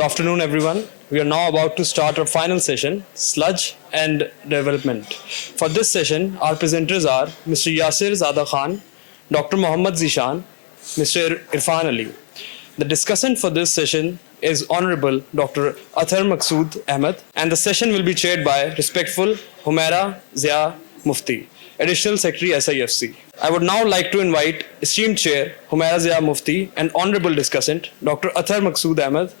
Good afternoon, everyone. We are now about to start our final session, Sludge and Development. For this session, our presenters are Mr. Yasir Zada Khan, Dr. Mohammad Zishan, Mr. Irfan Ali. The discussant for this session is Honorable Dr. Athar Maqsood Ahmed, and the session will be chaired by Respectful Humaira Zia Mufti, Additional Secretary SIFC. I would now like to invite esteemed Chair Humaira Zia Mufti and Honorable Discussant Dr. Athar Maqsood Ahmed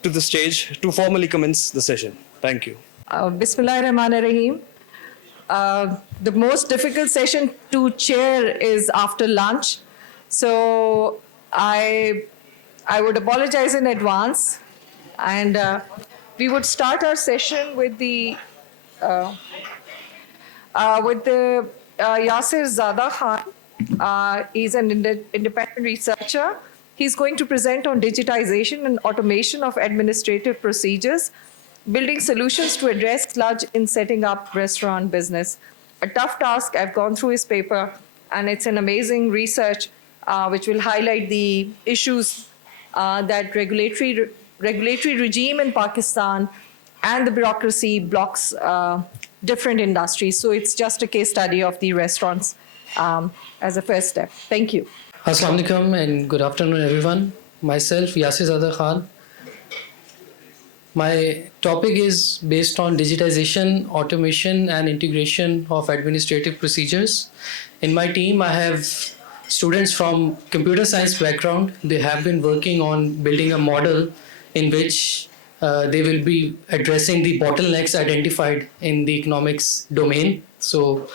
to the stage to formally commence the session. Thank you. Bismillahirrahmanirrahim. The most difficult session to chair is after lunch. So I would apologize in advance. And we would start our session with the Yasir Zada Khan. He's an independent researcher. He's going to present on digitization and automation of administrative procedures, building solutions to address sludge in setting up restaurant business. A tough task. I've gone through his paper, and it's an amazing research which will highlight the issues that regulatory regime in Pakistan and the bureaucracy blocks different industries. So it's just a case study of the restaurants as a first step. Thank you. Assalamu alaikum and good afternoon, everyone. Myself, Yasir Zada Khan. My topic is based on digitization, automation, and integration of administrative procedures. In my team, I have students from computer science background. They have been working on building a model in which they will be addressing the bottlenecks identified in the economics domain. So,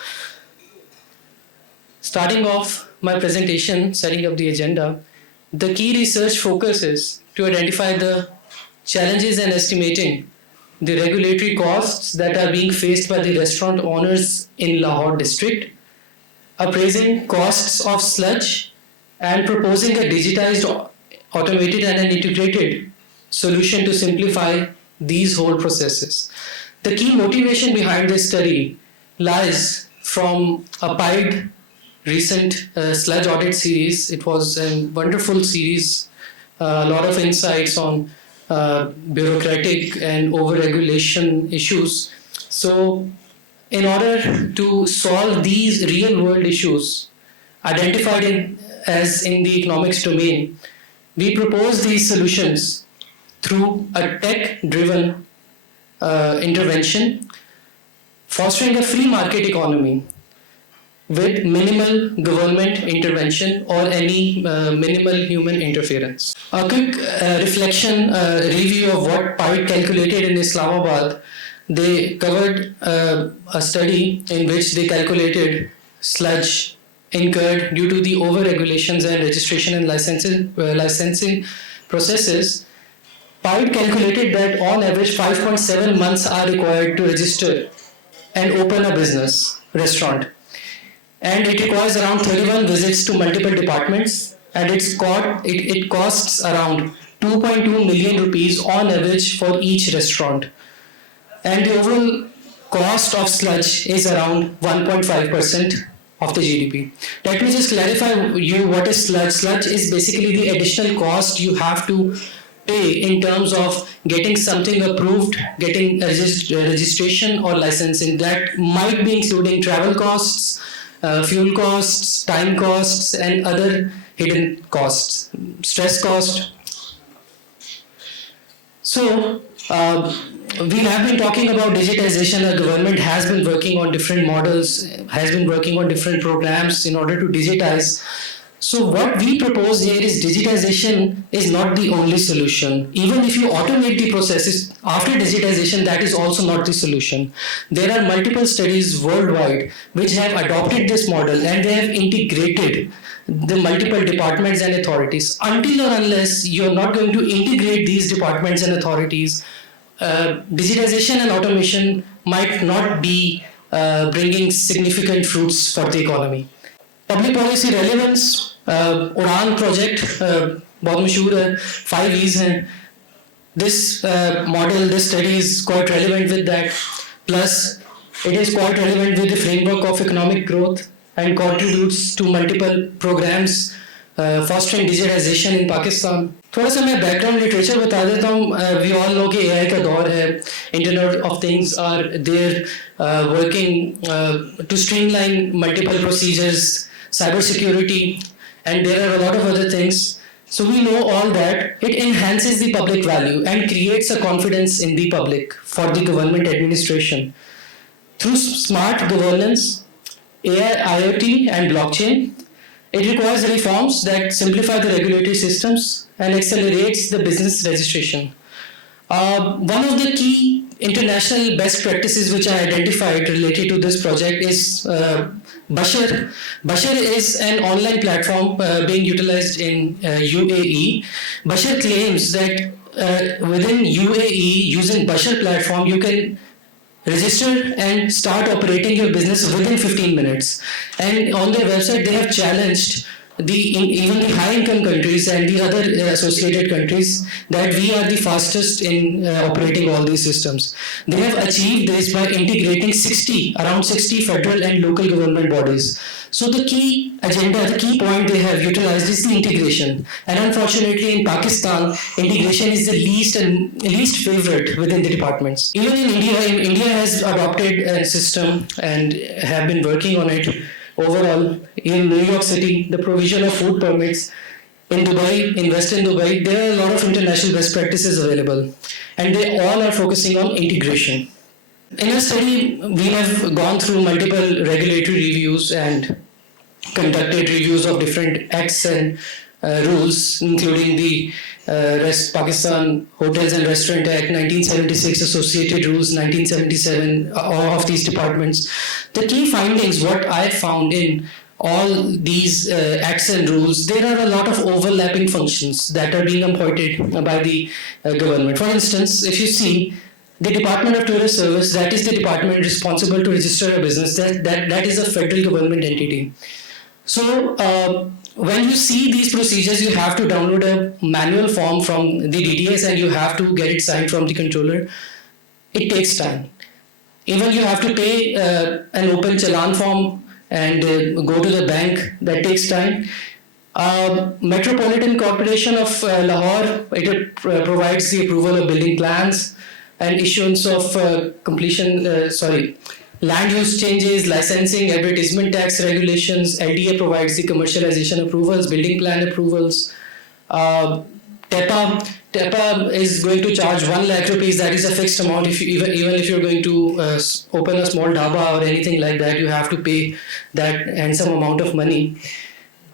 starting off my presentation, setting up the agenda, the key research focus is to identify the challenges and estimating the regulatory costs that are being faced by the restaurant owners in Lahore district, appraising costs of sludge, and proposing a digitized, automated, and an integrated solution to simplify these whole processes. The key motivation behind this study lies from a PIDE recent sludge audit series. It was a wonderful series, a lot of insights on bureaucratic and over-regulation issues. So, in order to solve these real-world issues identified as in the economics domain, we propose these solutions through a tech-driven intervention, fostering a free market economy with minimal government intervention or any minimal human interference. A quick reflection, review of what PIDE calculated in Islamabad. They covered a study in which they calculated sludge incurred due to the over-regulations and registration and licensing processes. PIDE calculated that on average 5.7 months are required to register and open a business, restaurant. And it requires around 31 visits to multiple departments, and it costs around 2.2 million rupees on average for each restaurant. And the overall cost of sludge is around 1.5% of the GDP. Let me just clarify you what is sludge. Sludge is basically the additional cost you have to pay in terms of getting something approved, getting registration or licensing. That might be including travel costs, fuel costs, time costs, and other hidden costs, stress cost. So, we have been talking about digitization. The government has been working on different models, has been working on different programs in order to digitize. So what we propose here is digitization is not the only solution. Even if you automate the processes after digitization, that is also not the solution. There are multiple studies worldwide which have adopted this model and they have integrated the multiple departments and authorities. Until or unless you're not going to integrate these departments and authorities, digitization and automation might not be bringing significant fruits for the economy. Public policy relevance, उड़ान project बहुत मशहूर है, 5 E's हैं. This model, this study is quite relevant with that. Plus, it is quite relevant with the framework of economic growth and contributes to multiple programs fostering digitization in Pakistan. थोड़ा सा मैं background literature बता देता हूँ. We all know कि AI का दौर है. Internet of Things are there working to streamline multiple procedures, cybersecurity, and there are a lot of other things. So we know all that. It enhances the public value and creates a confidence in the public for the government administration. Through smart governance, AI, IoT, and blockchain, it requires reforms that simplify the regulatory systems and accelerates the business registration. One of the key international best practices which I identified related to this project is Bashar. Bashar is an online platform being utilized in UAE. Bashar claims that within UAE, using Bashar platform, you can register and start operating your business within 15 minutes. And on their website, they have challenged even the high income countries and the other associated countries that we are the fastest in operating all these systems. They have achieved this by integrating around 60 federal and local government bodies. So the key agenda, the key point they have utilized is the integration. And unfortunately in Pakistan, integration is the least favorite within the departments. Even in India has adopted a system and have been working on it. Overall, in New York City, the provision of food permits, in Dubai, in Western Dubai, there are a lot of international best practices available, and they all are focusing on integration. In our study, we have gone through multiple regulatory reviews and conducted reviews of different acts and rules, including the Pakistan Hotels and Restaurant Act, 1976 Associated Rules, 1977, all of these departments. The key findings, what I found in all these acts and rules, there are a lot of overlapping functions that are being appointed by the government. For instance, if you see the Department of Tourist Service, that is the department responsible to register a business, that is a federal government entity. So when you see these procedures, you have to download a manual form from the DTS and you have to get it signed from the controller. It takes time. Even you have to pay an open challan form and go to the bank. That takes time. Metropolitan Corporation of Lahore, it provides the approval of building plans and issuance of land use changes, licensing, advertisement tax regulations. LDA provides the commercialization approvals, building plan approvals. TEPA is going to charge 1 lakh rupees. That is a fixed amount. Even if you're going to open a small dhaba or anything like that, you have to pay that handsome amount of money.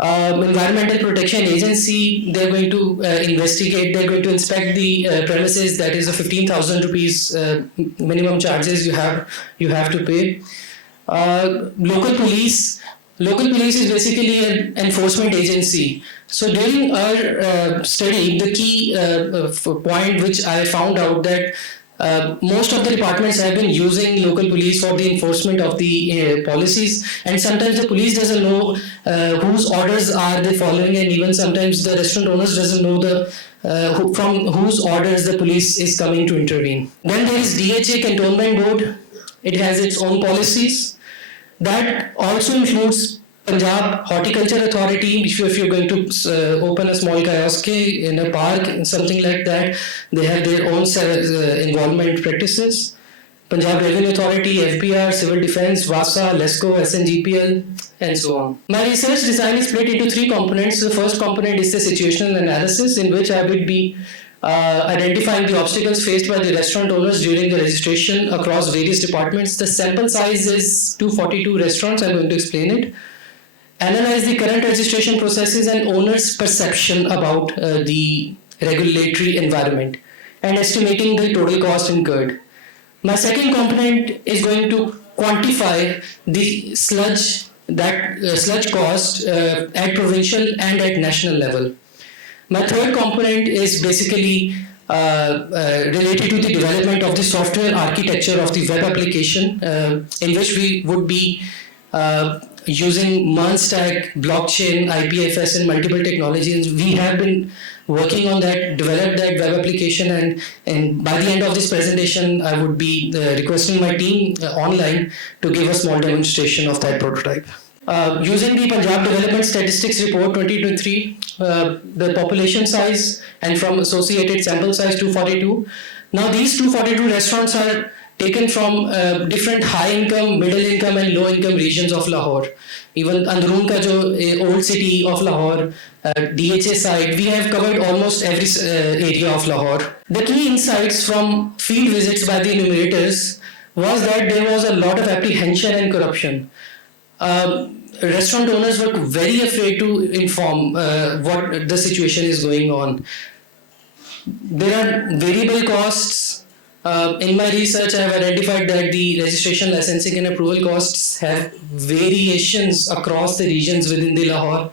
Environmental Protection Agency, they're going to investigate, they're going to inspect the premises. That is a 15,000 rupees minimum charges you have to pay. Local police is basically an enforcement agency. So during our study, the key point which I found out that most of the departments have been using local police for the enforcement of the policies, and sometimes the police doesn't know whose orders are they following, and even sometimes the restaurant owners doesn't know from whose orders the police is coming to intervene. Then there is DHA Cantonment Board. It has its own policies. That also includes Punjab Horticulture Authority. If you're going to open a small kiosk in a park, something like that, they have their own involvement practices. Punjab Revenue Authority, FBR, Civil Defence, VASA, LESCO, SNGPL, and so on. My research design is split into 3 components. The first component is the situational analysis, in which I will be identifying the obstacles faced by the restaurant owners during the registration across various departments. The sample size is 242 restaurants. I'm going to explain it. Analyze the current registration processes and owners' perception about the regulatory environment, and estimating the total cost incurred. My second component is going to quantify the sludge cost at provincial and at national level. My third component is basically related to the development of the software architecture of the web application, in which we would be using MERN-stack, blockchain, IPFS, and multiple technologies. We have been working on that, developed that web application, and by the end of this presentation, I would be requesting my team online to give a small demonstration of that prototype. Using the Punjab Development Statistics Report 2023, the population size and from associated sample size 242. Now these 242 restaurants are taken from different high income, middle income and low income regions of Lahore. Even Androon ka jo old city of Lahore, DHA side, we have covered almost every area of Lahore. The key insights from field visits by the enumerators was that there was a lot of apprehension and corruption. Restaurant owners were very afraid to inform what the situation is going on. There are variable costs. In my research, I have identified that the registration, licensing, and approval costs have variations across the regions within the Lahore.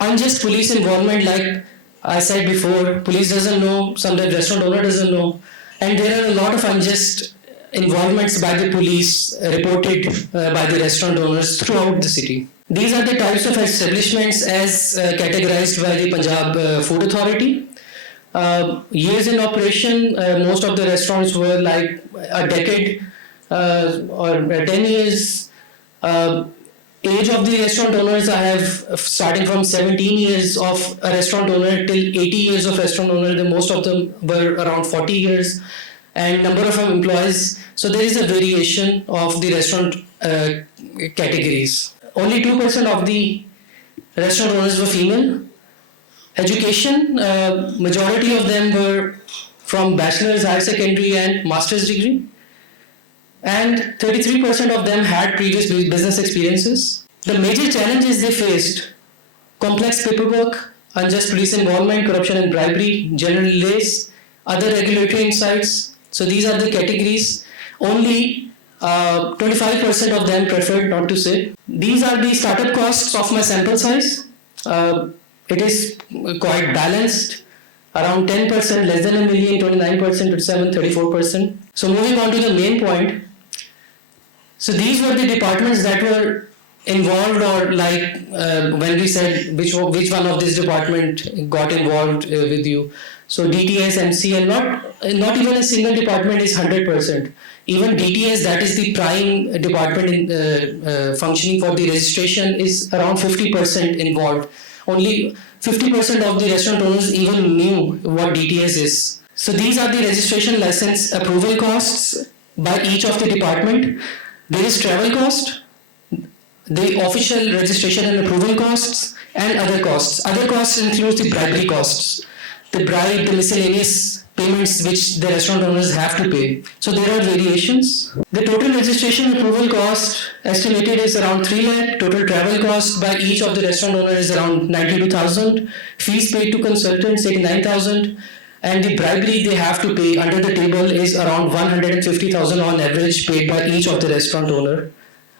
Unjust police involvement, like I said before, police doesn't know, sometimes restaurant owner doesn't know, and there are a lot of unjust involvements by the police reported by the restaurant owners throughout the city. These are the types of establishments as categorized by the Punjab Food Authority. Years in operation, most of the restaurants were like a decade or 10 years. Age of the restaurant owners, I have starting from 17 years of a restaurant owner till 80 years of restaurant owner. The most of them were around 40 years. And number of employees. So there is a variation of the restaurant categories. Only 2% of the restaurant owners were female. Education, majority of them were from bachelor's, higher secondary and master's degree. And 33% of them had previous business experiences. The major challenges they faced: complex paperwork, unjust police involvement, corruption and bribery, general delays, other regulatory insights. So these are the categories. Only 25% of them preferred not to say. These are the startup costs of my sample size. It is quite balanced. Around 10%, less than $1 million, 29%, 27%, 34%. So moving on to the main point. So these were the departments that were involved, or like when we said which one of this department got involved with you. So DTS, MCL, not even a single department is 100%. Even DTS, that is the prime department in functioning for the registration, is around 50% involved. Only 50% of the restaurant owners even knew what DTS is. So these are the registration license approval costs by each of the department. There is travel cost, the official registration and approval costs, and other costs. Other costs include the bribery costs, the bribe, the miscellaneous payments which the restaurant owners have to pay. So there are variations. The total registration approval cost estimated is around 3 lakh. Total travel cost by each of the restaurant owners is around 92,000. Fees paid to consultants 89,000. And the bribery they have to pay under the table is around 150,000 on average paid by each of the restaurant owner,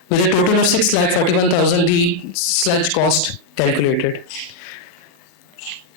with a total of 6,41,000 the sludge cost calculated.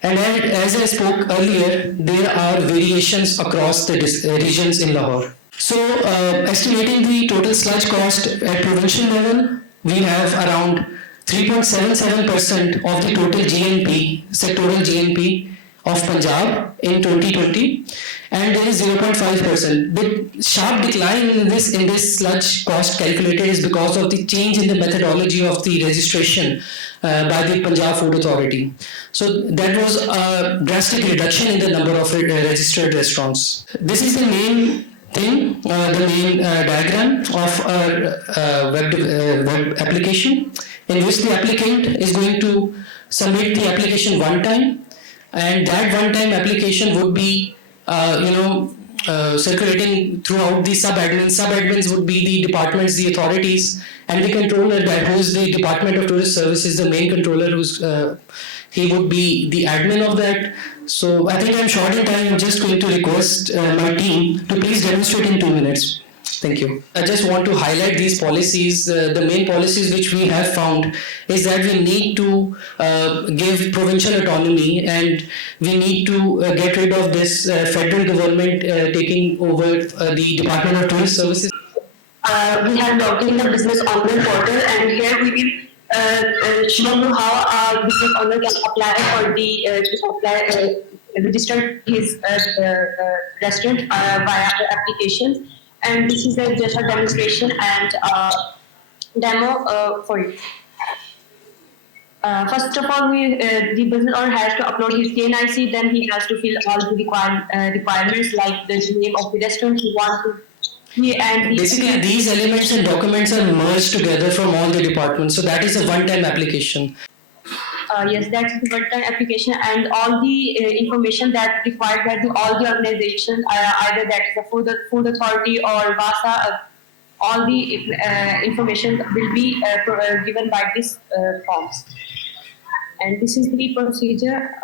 And as I spoke earlier, there are variations across the regions in Lahore. So estimating the total sludge cost at provincial level, we have around 3.77% of the total GNP, sectoral GNP of Punjab in 2020, and there is 0.5%. The sharp decline in this sludge cost calculated is because of the change in the methodology of the registration by the Punjab Food Authority. So that was a drastic reduction in the number of registered restaurants. This is the main thing, the main diagram of a web application, in which the applicant is going to submit the application one time, and that one-time application would be, circulating throughout the sub-admins. Sub-admins would be the departments, the authorities, and the controller, that who is the Department of Tourist Services, the main controller, he would be the admin of that. So I think I'm short in time. I'm just going to request my team to please demonstrate in 2 minutes. Thank you. I just want to highlight these policies. The main policies which we have found is that we need to give provincial autonomy, and we need to get rid of this federal government taking over the Department of Tourist Services. We have logged in the business owner portal, and here we will show you how a business owner can apply for the register his restaurant via the application. And this is just a demonstration, and demo for you. First of all, the business owner has to upload his KNIC, then he has to fill all the requirements like the name of the restaurant he wants to. Basically, these elements and documents are merged together from all the departments. So that is a one-time application. Yes, that's the one-time application, and all the information that required by all the organizations, either that is the food authority or VASA, all the information will be given by these forms. And this is the procedure.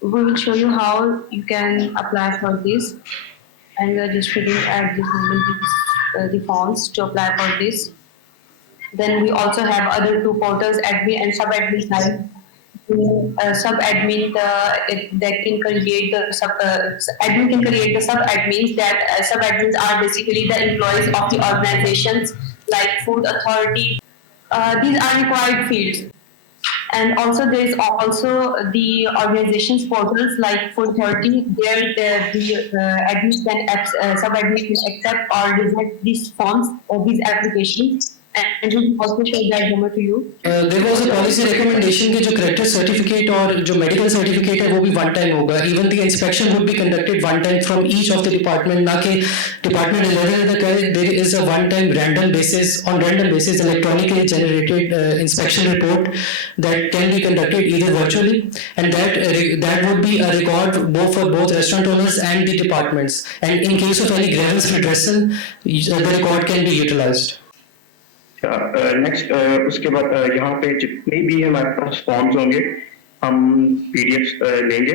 We will show you how you can apply for this, and we are just filling at this moment the forms to apply for this. Then we also have other two portals, admin and sub-admin side. Sub-admin, that can create the admin can create the sub-admins. That sub-admins are basically the employees of the organizations like food authority. These are required fields. And also there is also the organizations portals like Food Authority, where the admins can sub-admins can accept or reject these forms or these applications. And we will also show that demo to you. There was a policy recommendation कि जो character certificate और जो medical certificate है वो भी one time होगा. Even the inspection would be conducted one time from each of the department. ना कि department अलग-अलग करे. There is a one time random basis electronically generated inspection report that can be conducted either virtually, and that would be a record both for both restaurant owners and the departments. And in case of any grievance redressal, the record can be utilized. Next उसके बाद यहाँ पे जितने भी हमारे पास forms होंगे हम PDF लेंगे,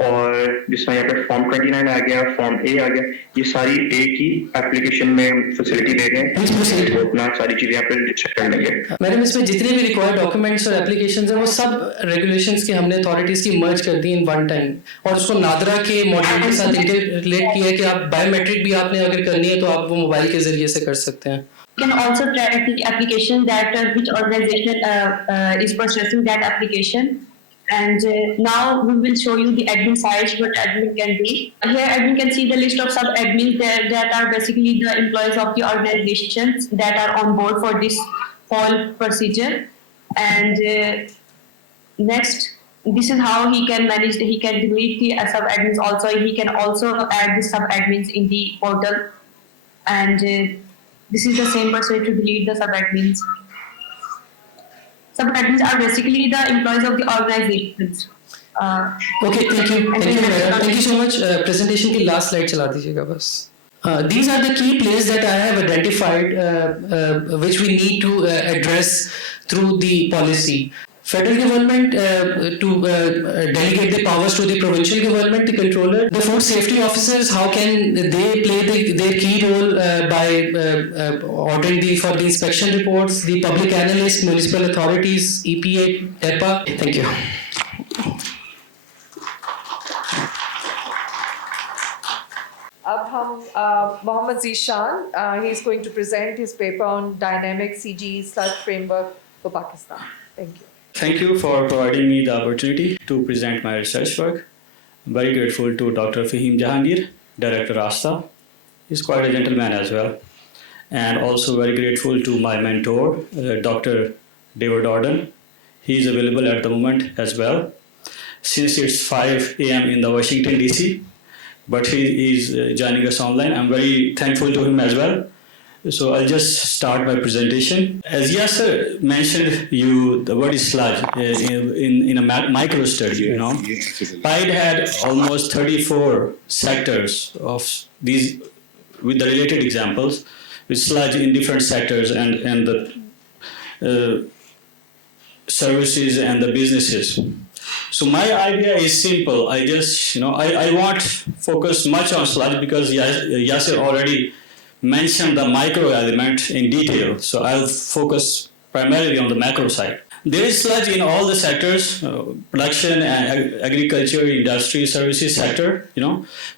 और जिसमें यहाँ पे फॉर्म 29 आ गया, फॉर्म ए आ गया, ये सारी एक ही एप्लीकेशन में हम फैसिलिटी दे रहे हैं, तो अपना सारी चीजें यहाँ पे चेक कर लेंगे. मैडम, इसमें जितने भी रिक्वायर्ड डॉक्यूमेंट्स और एप्लीकेशंस हैं वो सब रेगुलेशंस के हमने अथॉरिटीज की मर्ज कर दी इन वन टाइम, और उसको नादरा के मॉड्यूल के साथ इंटरलेट किया है कि आप बायोमेट्रिक भी आपने अगर करनी है तो आप वो मोबाइल के जरिए से कर सकते हैं. You can also track the application that which organization is processing that application. And now we will show you the admin side, what admin can do. Here admin can see the list of sub-admins that are basically the employees of the organizations that are on board for this whole procedure. And next, this is how he can manage, he can delete the sub-admins also. He can also add the sub-admins in the portal. And this is the same procedure to delete the sub-admins. Sub-admins are basically the employees of the organizations. Okay, thank you. Thank you so much. Presentation की last slide चला दीजिएगा बस. These are the key places that I have identified which we need to address through the policy. Federal government to delegate the powers to the provincial government, the controller, the food safety officers. How can they play their key role by ordering for the inspection reports? The public analysts, municipal authorities, EPA, TEPA. Thank you. अब हम Mohammad Zishan, he is going to present his paper on dynamic CG sludge framework for Pakistan. Thank you. Thank you for providing me the opportunity to present my research work. I'm very grateful to Dr. Fahim Jahangir, Director Rasta. He's quite a gentleman as well. And also very grateful to my mentor, Dr. David Orden. He is available at the moment as well. Since it's 5 a.m. in the Washington, D.C., but he is joining us online. I'm very thankful to him as well. So I'll just start my presentation. As Yasser mentioned, the word is sludge in a micro study. You know, PIDE had almost 34 sectors of these with the related examples with sludge in different sectors and the services and the businesses. So my idea is simple. I just I won't focus much on sludge because Yasser already mentioned the micro element in detail, so I'll focus primarily on the macro side. There is sludge in all the sectors, production, agriculture, industry, services sector,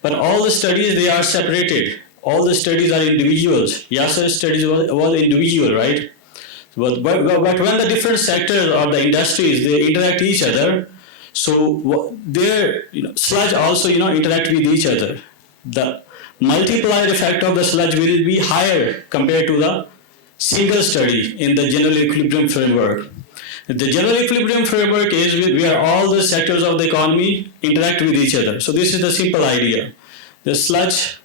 but all the studies, they are separated. All the studies are individuals. Yasser's studies was individual, right? But when the different sectors or the industries, they interact each other, so their sludge also interact with each other. multiplier effect of the sludge will be higher compared to the single study in the general equilibrium framework. The general equilibrium framework is where all the sectors of the economy interact with each other. So this is the simple idea. The sludge,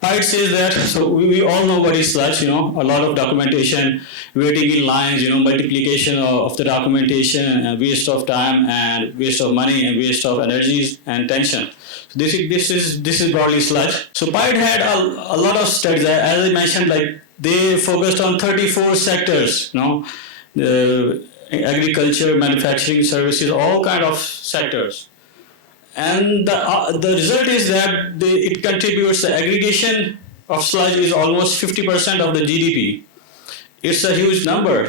PIDE says that, so we all know what is sludge, a lot of documentation, waiting in lines, multiplication of the documentation, waste of time and waste of money and waste of energies and tension. So this is broadly sludge. So PIDE had a lot of studies, as I mentioned, like they focused on 34 sectors, agriculture, manufacturing, services, all kind of sectors. And the result is that it contributes, the aggregation of sludge is almost 50% of the GDP. It's a huge number,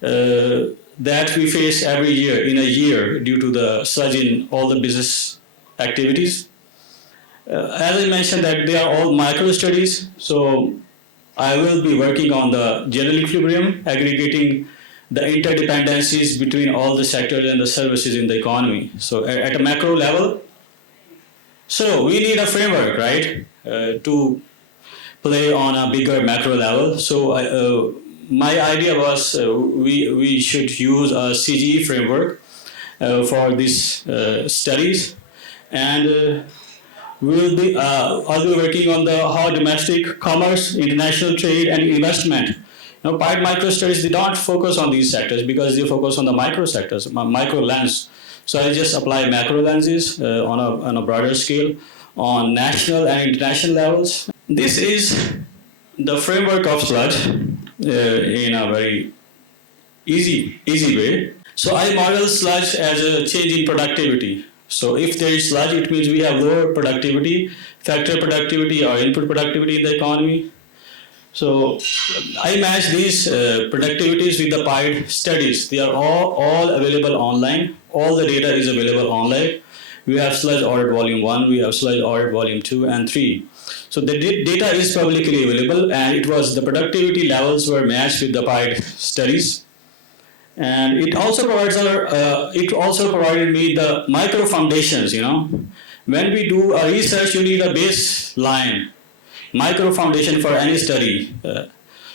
that we face every year, in a year, due to the sludge in all the business activities. As I mentioned, that they are all micro studies, so I will be working on the general equilibrium, aggregating the interdependencies between all the sectors and the services in the economy. So at a macro level, so we need a framework, right, to play on a bigger macro level. So my idea was we should use a CGE framework for these studies, and I'll be working on how domestic commerce, international trade, and investment. PIDE micro studies, they don't focus on these sectors because they focus on the micro sectors, micro lens. So I just apply macro lenses on a broader scale on national and international levels. This is the framework of sludge in a very easy way. So I model sludge as a change in productivity. So if there is sludge, it means we have lower productivity, factor productivity or input productivity in the economy. So I match these productivities with the PIDE studies. They are all available online. All the data is available online. We have sludge audit volume 1, we have sludge audit volume 2 and 3. So the data is publicly available, and the productivity levels were matched with the PIDE studies. And it also provided me the micro foundations, When we do a research, you need a baseline, micro foundation for any study.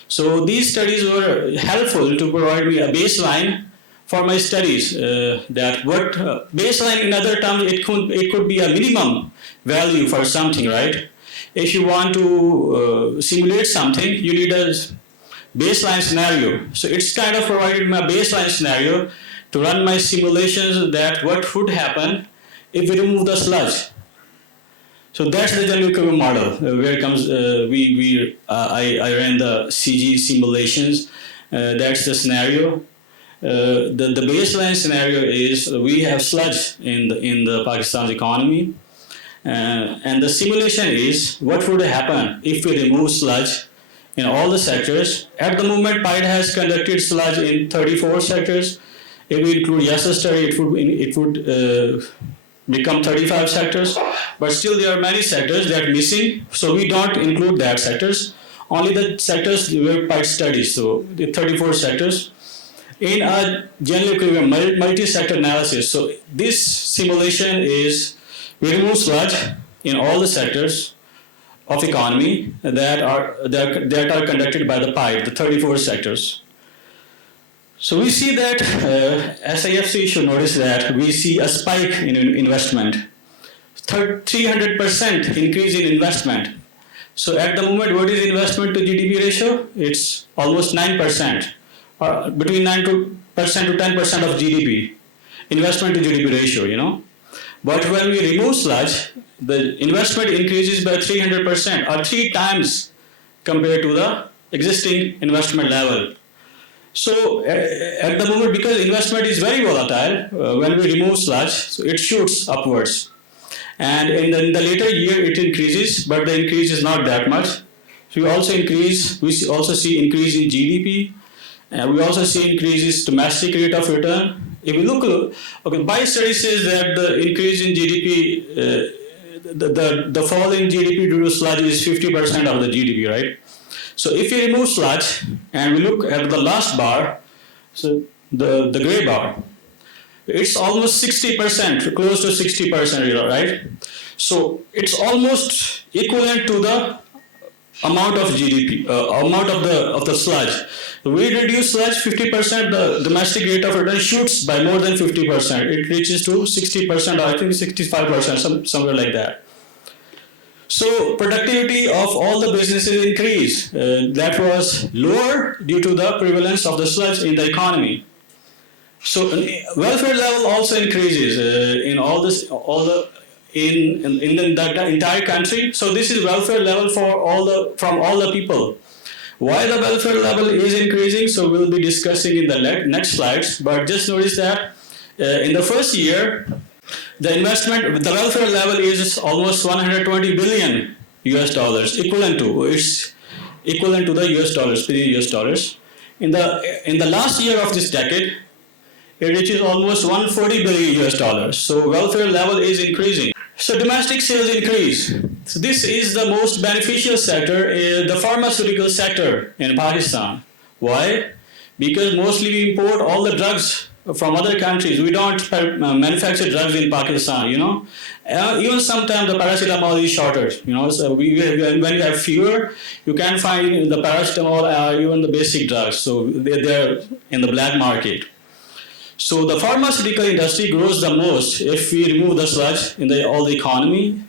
So these studies were helpful to provide me a baseline for my studies. Baseline, in other terms, it could be a minimum value for something, right? If you want to simulate something, you need a baseline scenario. So it's kind of provided me a baseline scenario to run my simulations that what would happen if we remove the sludge. So that's the general equilibrium model, where it comes, I ran the CG simulations. That's the scenario. The baseline scenario is we have sludge in the Pakistan's economy, and the simulation is what would happen if we remove sludge in all the sectors. At the moment, PIDE has conducted sludge in 34 sectors. If we include YESA study, it would become 35 sectors, but still there are many sectors that are missing, so we don't include that sectors, only the sectors where PIDE studies, so the 34 sectors. In a general equilibrium multi-sector analysis, so this simulation is, we remove sludge in all the sectors of economy that are conducted by the PIDE, the 34 sectors. So we see that SIFC should notice that we see a spike in investment, 300% increase in investment. So at the moment, what is investment to GDP ratio? It's almost 9%, or between 9% to 10% of GDP, investment to GDP ratio, But when we remove sludge, the investment increases by 300%, or 3 times compared to the existing investment level. So at the moment, because investment is very volatile, when we remove sludge, so it shoots upwards. And in the later year, it increases, but the increase is not that much. So we also see increase in GDP, and we also see increases domestic rate of return. If we look, PIDE study says that the increase in GDP, the fall in GDP due to sludge is 50% of the GDP, right? So if we remove sludge and we look at the last bar, so the gray bar, it's almost 60%, close to 60%, right? So it's almost equivalent to the amount of GDP, amount of the sludge. We reduce sludge 50%, the domestic rate of return shoots by more than 50%. It reaches to 60%, or I think 65%, somewhere like that. So productivity of all the businesses increased. That was lower due to the prevalence of the sludge in the economy. So welfare level also increases in in the entire country. So this is welfare level from all the people. Why the welfare level is increasing? So we'll be discussing in the next slides. But just notice that in the first year, the welfare level is almost 120 billion US dollars, equivalent to the US dollars, billion US dollars. In the last year of this decade, it reaches almost 140 billion US dollars. So welfare level is increasing. So domestic sales increase. So this is the most beneficial sector, the pharmaceutical sector in Pakistan. Why? Because mostly we import all the drugs from other countries. We don't manufacture drugs in Pakistan, Even sometimes the paracetamol is shortage, So when you have fever, you can find the paracetamol or even the basic drugs. So they're in the black market. So the pharmaceutical industry grows the most if we remove the sludge in all the economy,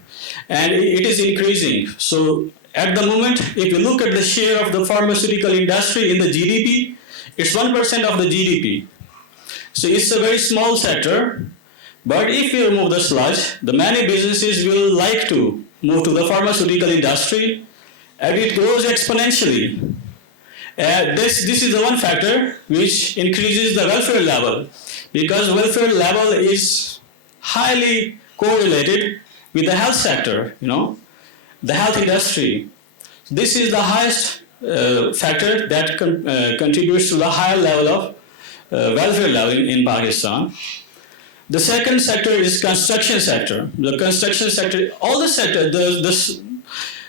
and it is increasing. So at the moment, if you look at the share of the pharmaceutical industry in the GDP, it's 1% of the GDP. So it's a very small sector, but if you remove the sludge, the many businesses will like to move to the pharmaceutical industry, and it grows exponentially. This is the one factor which increases the welfare level, because welfare level is highly correlated with the health sector, the health industry. This is the highest factor that contributes to the higher level of welfare level in Pakistan. The second sector is construction sector. The construction sector, all the sectors,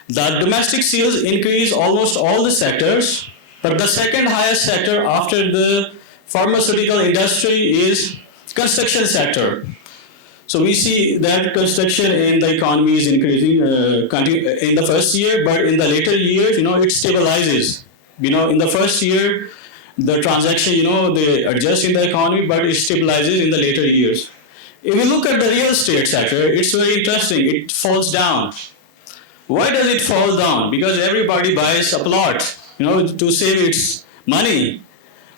the domestic sales increase almost all the sectors. But the second highest sector after the pharmaceutical industry is construction sector. So we see that construction in the economy is increasing in the first year, but in the later years, it stabilizes. In the first year, the transaction, they adjust in the economy, but it stabilizes in the later years. If you look at the real estate sector, it's very interesting. It falls down. Why does it fall down? Because everybody buys a plot, to save its money.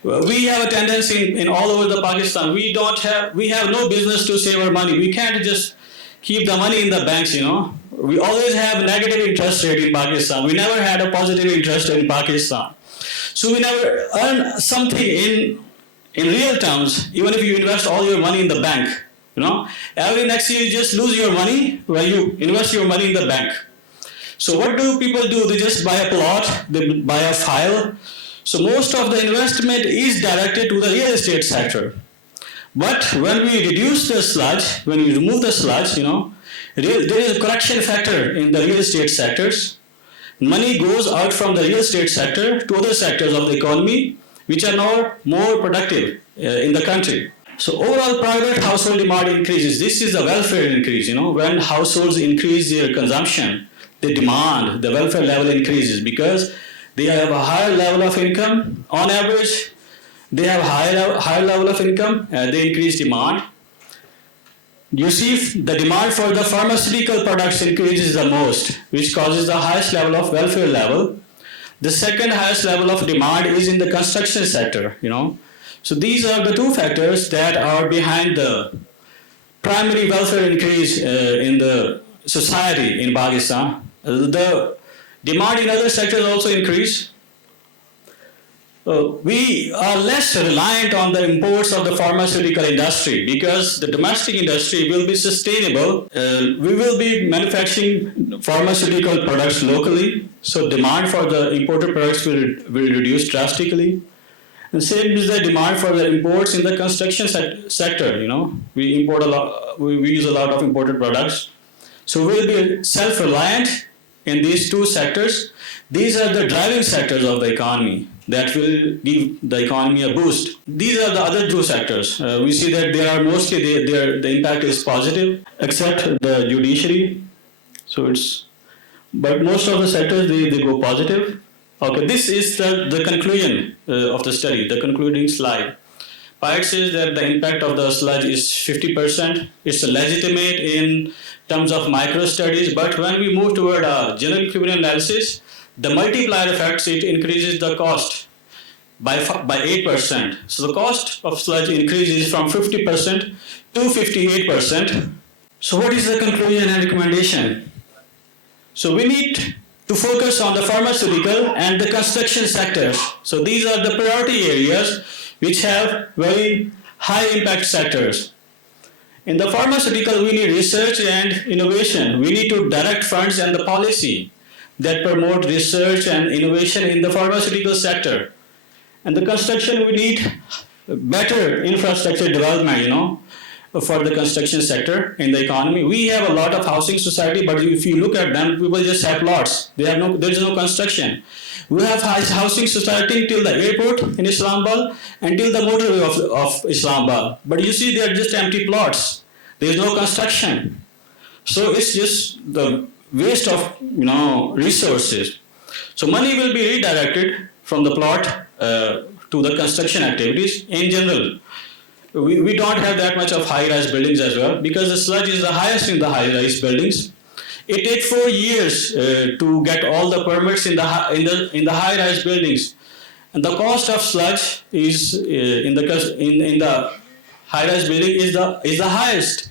We have a tendency in all over the Pakistan. We have no business to save our money. We can't just keep the money in the banks, We always have negative interest rate in Pakistan. We never had a positive interest in Pakistan. So we never earn something in real terms, even if you invest all your money in the bank, Every next year you just lose your money when you invest your money in the bank. So what do people do? They just buy a plot, they buy a file. So most of the investment is directed to the real estate sector. But when we reduce the sludge, when we remove the sludge, there is a correction factor in the real estate sectors. Money goes out from the real estate sector to other sectors of the economy, which are now more productive in the country. So overall private household demand increases. This is the welfare increase, when households increase their consumption, they demand, the welfare level increases because they have a higher level of income. On average, they have higher level of income, they increase demand. You see, the demand for the pharmaceutical products increases the most, which causes the highest level of welfare level. The second highest level of demand is in the construction sector, So these are the two factors that are behind the primary welfare increase in the society in Pakistan. The demand in other sectors also increase. We are less reliant on the imports of the pharmaceutical industry because the domestic industry will be sustainable. We will be manufacturing pharmaceutical products locally, so demand for the imported products will reduce drastically. And same is the demand for the imports in the construction sector. We import a lot. We use a lot of imported products, so we will be self-reliant in these two sectors. These are the driving sectors of the economy. that will give the economy a boost. These are the other two sectors. We see that they are mostly the impact is positive, except the judiciary. So but most of the sectors they go positive. Okay, this is the conclusion of the study, the concluding slide. Pyatt says that the impact of the sludge is 50%. It's legitimate in terms of micro studies, but when we move toward a general equilibrium analysis, the multiplier effects, it increases the cost by 8%. So the cost of sludge increases from 50% to 58%. So what is the conclusion and recommendation? So we need to focus on the pharmaceutical and the construction sectors. So these are the priority areas which have very high impact sectors. In the pharmaceutical, we need research and innovation. We need to direct funds and the policy that promote research and innovation in the pharmaceutical sector. And the construction, we need better infrastructure development, for the construction sector in the economy. We have a lot of housing society, but if you look at them, people just have lots. There is no construction. We have housing society till the airport in Islamabad and till the motorway of Islamabad. But you see, they are just empty plots. There is no construction. So it's just the waste of resources. So money will be redirected from the plot to the construction activities in general. We don't have that much of high-rise buildings as well, because the sludge is the highest in the high-rise buildings. It takes 4 years to get all the permits in the high-rise buildings, and the cost of sludge is in the high-rise building is the highest.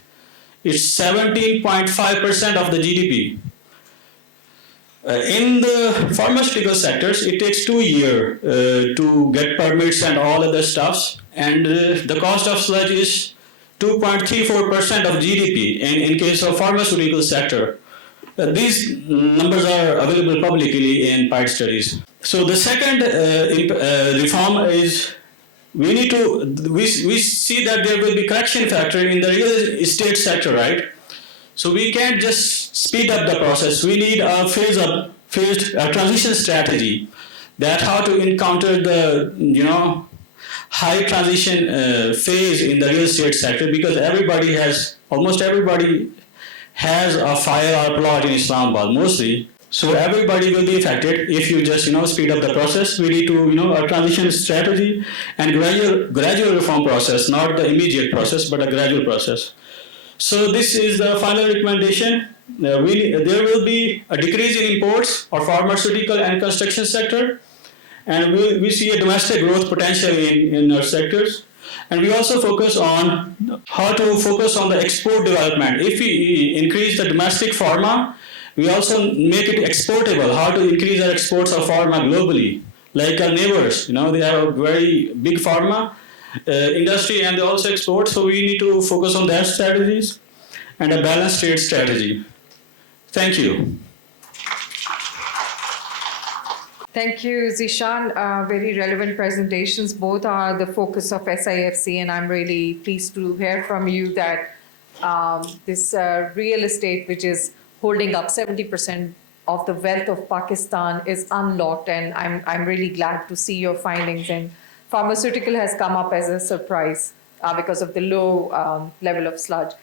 It's 17.5% of the GDP. In the pharmaceutical sectors, it takes 2 years to get permits and all other stuffs, and the cost of sludge is 2.34% of GDP in case of pharmaceutical sector. These numbers are available publicly in Pyatt studies. So the second reform is we see that there will be correction factor in the real estate sector, right? So we can't just speed up the process. We need a phased transition strategy, that how to encounter the high transition phase in the real estate sector, because almost everybody has a fire or plot in Islamabad mostly. So everybody will be affected if you just speed up the process. We need to a transition strategy and gradual reform process, not the immediate process, but a gradual process. So this is the final recommendation. There will be a decrease in imports for pharmaceutical and construction sector, and we see a domestic growth potential in our sectors. And we also focus on how to focus on the export development. If we increase the domestic pharma, we also make it exportable. How to increase our exports of pharma globally, like our neighbors. They have a very big pharma industry and they also export. So we need to focus on their strategies and a balanced trade strategy. Thank you. Thank you, Zishan. Very relevant presentations. Both are the focus of SIFC, and I'm really pleased to hear from you that this real estate, which is holding up 70% of the wealth of Pakistan, is unlocked, and I'm really glad to see your findings. And pharmaceutical has come up as a surprise because of the low level of sludge.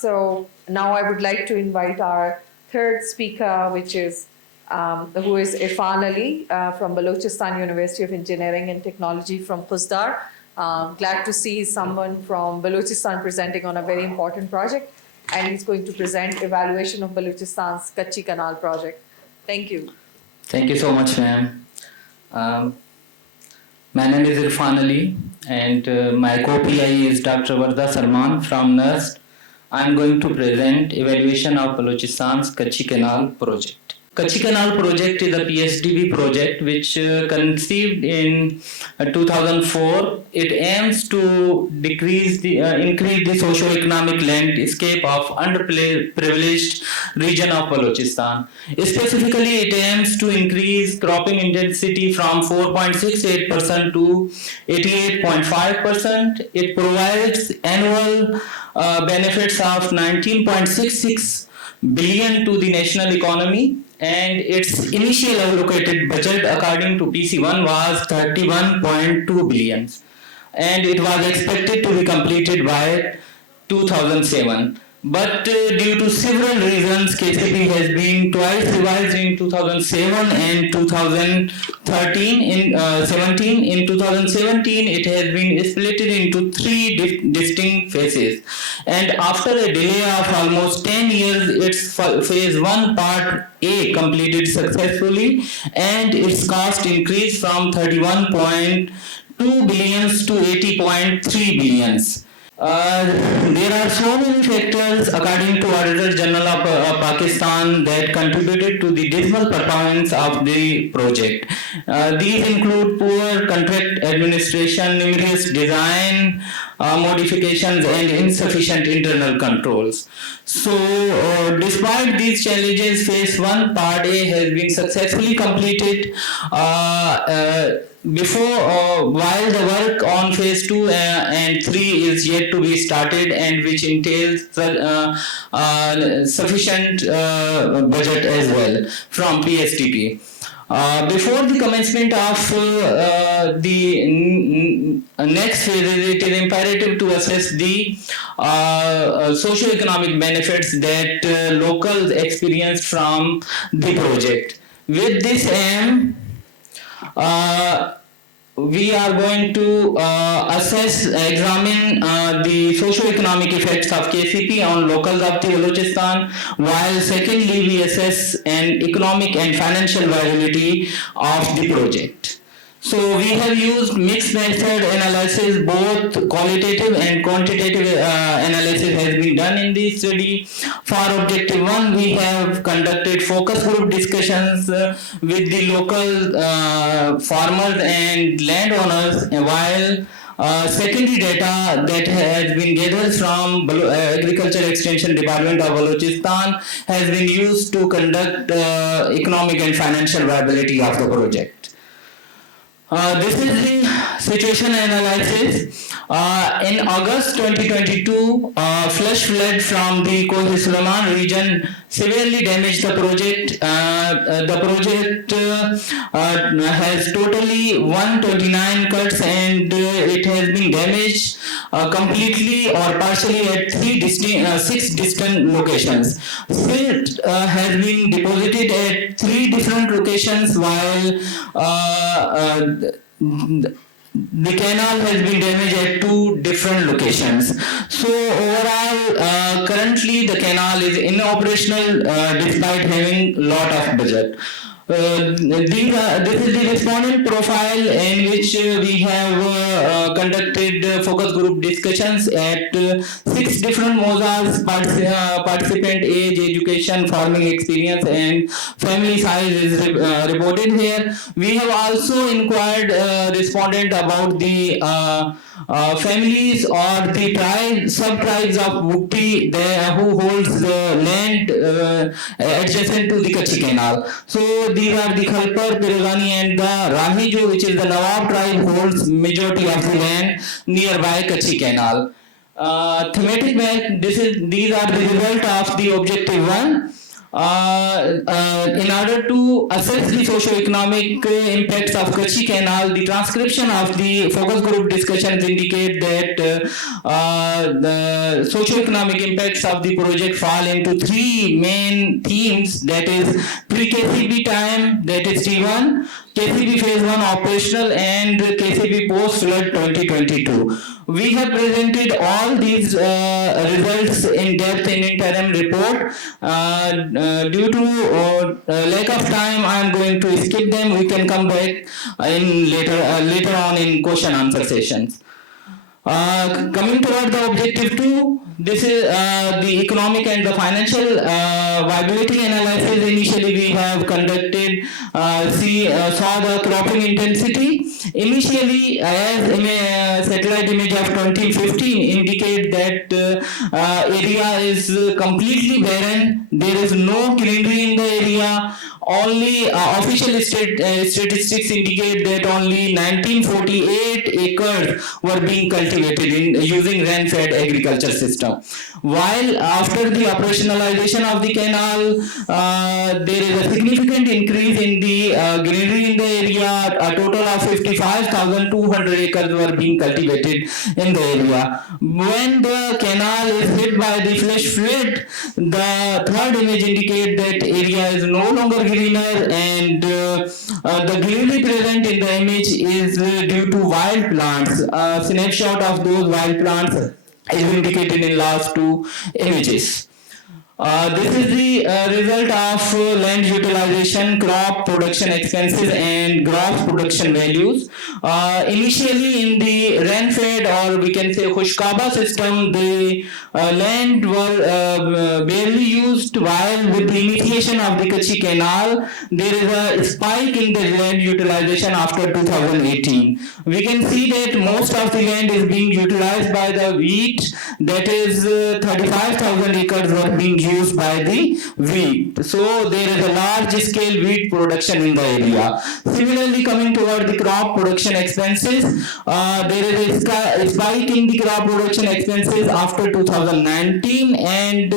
So now I would like to invite our third speaker, which is who is Irfan Ali from Balochistan University of Engineering and Technology from Quzdar. Glad to see someone from Balochistan presenting on a very important project, and he's going to present evaluation of Balochistan's Kachi Canal project. Thank you. Thank you so much, ma'am. My name is Irfan Ali, and my co-PI is Dr. Warda Salman from NERST. I'm going to present evaluation of Balochistan's Kachi Canal project. Kachi Canal project is a PSDB project which conceived in 2004. It aims to increase the socio-economic landscape of underprivileged region of Balochistan. Specifically, it aims to increase cropping intensity from 4.68% to 88.5%. It provides annual benefits of 19.66 billion to the national economy, and its initial allocated budget according to PC1 was 31.2 billion, and it was expected to be completed by 2007. But due to several reasons, KCP has been twice revised in 2007 and 2013. In 17, in 2017, it has been split into three distinct phases. And after a delay of almost 10 years, its phase 1 part A completed successfully, and its cost increased from 31.2 billions to 80.3 billions. There are so many factors, according to Auditor General of Pakistan, that contributed to the dismal performance of the project. These include poor contract administration, numerous design modifications, and insufficient internal controls. So, despite these challenges, phase 1 part A has been successfully completed. While the work on phase 2 and 3 is yet to be started, and which entails sufficient budget as well from PSTP. Before the commencement of the next phase, it is imperative to assess the socio-economic benefits that locals experienced from the project. With this aim, we are going to examine the socio-economic effects of KCP on locals of the Balochistan, while secondly we assess an economic and financial viability of the project. So we have used mixed method analysis, both qualitative and quantitative analysis has been done in this study. For objective 1, we have conducted focus group discussions with the local farmers and landowners, while secondary data that has been gathered from Agriculture Extension Department of Balochistan has been used to conduct economic and financial viability of the project. This is the situation analysis. In August 2022, flash flood from the Kohi-Suleiman region severely damaged the project. The project has totally 129 cuts, and it has been damaged completely or partially at 6 distant locations. Silt has been deposited at 3 different locations, while the canal has been damaged at 2 different locations. So overall, currently the canal is inoperational despite having a lot of budget. This is the respondent profile, in which we have conducted focus group discussions at 6 different MOSAs: participant age, education, farming experience, and family size is reported here. We have also inquired respondent about the families or the sub-tribes of Bukti who holds the land adjacent to the Kachi Canal. So these are the Khalpar, Piragani, and the Rahiju, which is the Nawab tribe, holds majority of the land nearby Kachi Canal. Thematic map, these are the result of the objective 1. In order to assess the socio-economic impacts of Kachi Canal, the transcription of the focus group discussions indicate that the socio-economic impacts of the project fall into 3 main themes, that is pre-KCP time, that is T1, KCP phase 1 operational, and KCP post-flood 2022. We have presented all these results in depth in interim report. Due to lack of time, I am going to skip them. We can come back in later on in question answer sessions. Coming toward the objective 2, this is the economic and the financial viability analysis. Initially, we have conducted, saw the cropping intensity. Initially, as satellite image of 2015 indicate that area is completely barren. There is no greenery in the area. only official statistics indicate that only 1948 acres were being cultivated in using rain-fed agriculture system. While after the operationalization of the canal, there is a significant increase in the greenery in the area. A total of 55,200 acres were being cultivated in the area. When the canal is hit by the flash flood, the third image indicates that area is no longer greener, and the greenery present in the image is due to wild plants. A snapshot of those wild plants is indicated in last two images. This is the result of land utilization, crop production expenses, and gross production values. Initially, in the rain-fed, or we can say Khushkaba system, the land were barely used, while with the initiation of the Kachi Canal, there is a spike in the land utilization after 2018. We can see that most of the land is being utilized by the wheat, that is 35,000 acres were being used by the wheat. So there is a large scale wheat production in the area. Similarly, coming toward the crop production expenses, there is a spike in the crop production expenses after 2019, and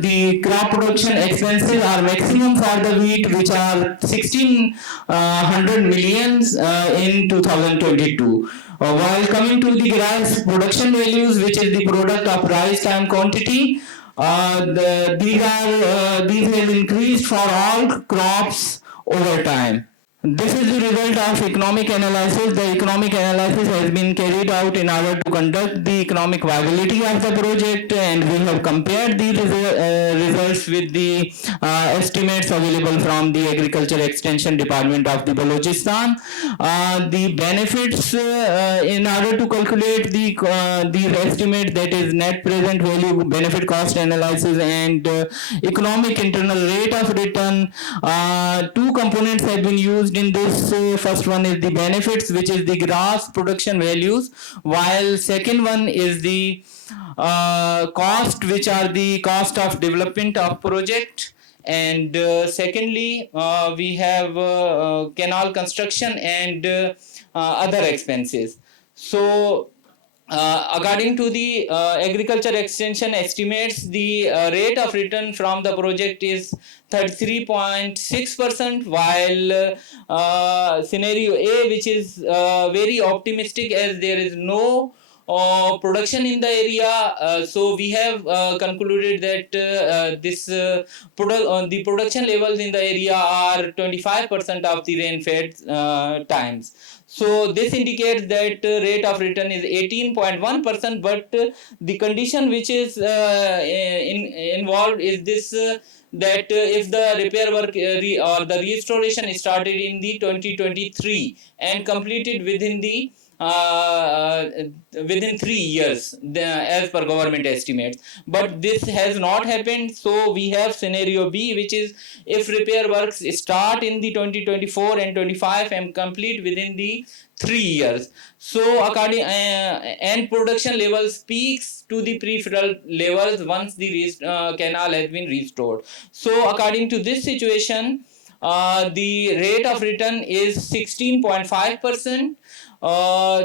the crop production expenses are maximum for the wheat, which are 1600 millions in 2022. While coming to the rice production values, which is the product of rice time quantity, these have increased for all crops over time. This is the result of economic analysis. The economic analysis has been carried out in order to conduct the economic viability of the project, and we have compared these results with the estimates available from the Agriculture Extension Department of the Balochistan. The benefits, in order to calculate the estimate, that is net present value, benefit cost analysis, and economic internal rate of return, two components have been used in this. First one is the benefits, which is the gross production values, while second one is the cost, which are the cost of development of project, and secondly we have canal construction and other expenses. So according to the agriculture extension estimates, the rate of return from the project is 33.6%, while scenario A, which is very optimistic, as there is no production in the area, so we have concluded that the production levels in the area are 25% of the rain-fed times. So this indicates that rate of return is 18.1%, but the condition which is involved is this, that if the repair work or the restoration started in the 2023 and completed within the within 3 years, as per government estimates, but this has not happened. So we have scenario B, which is if repair works start in the 2024 and 25 and complete within the 3 years. So according and production levels peaks to the pre-flood levels once the canal has been restored. So according to this situation, the rate of return is 16.5%.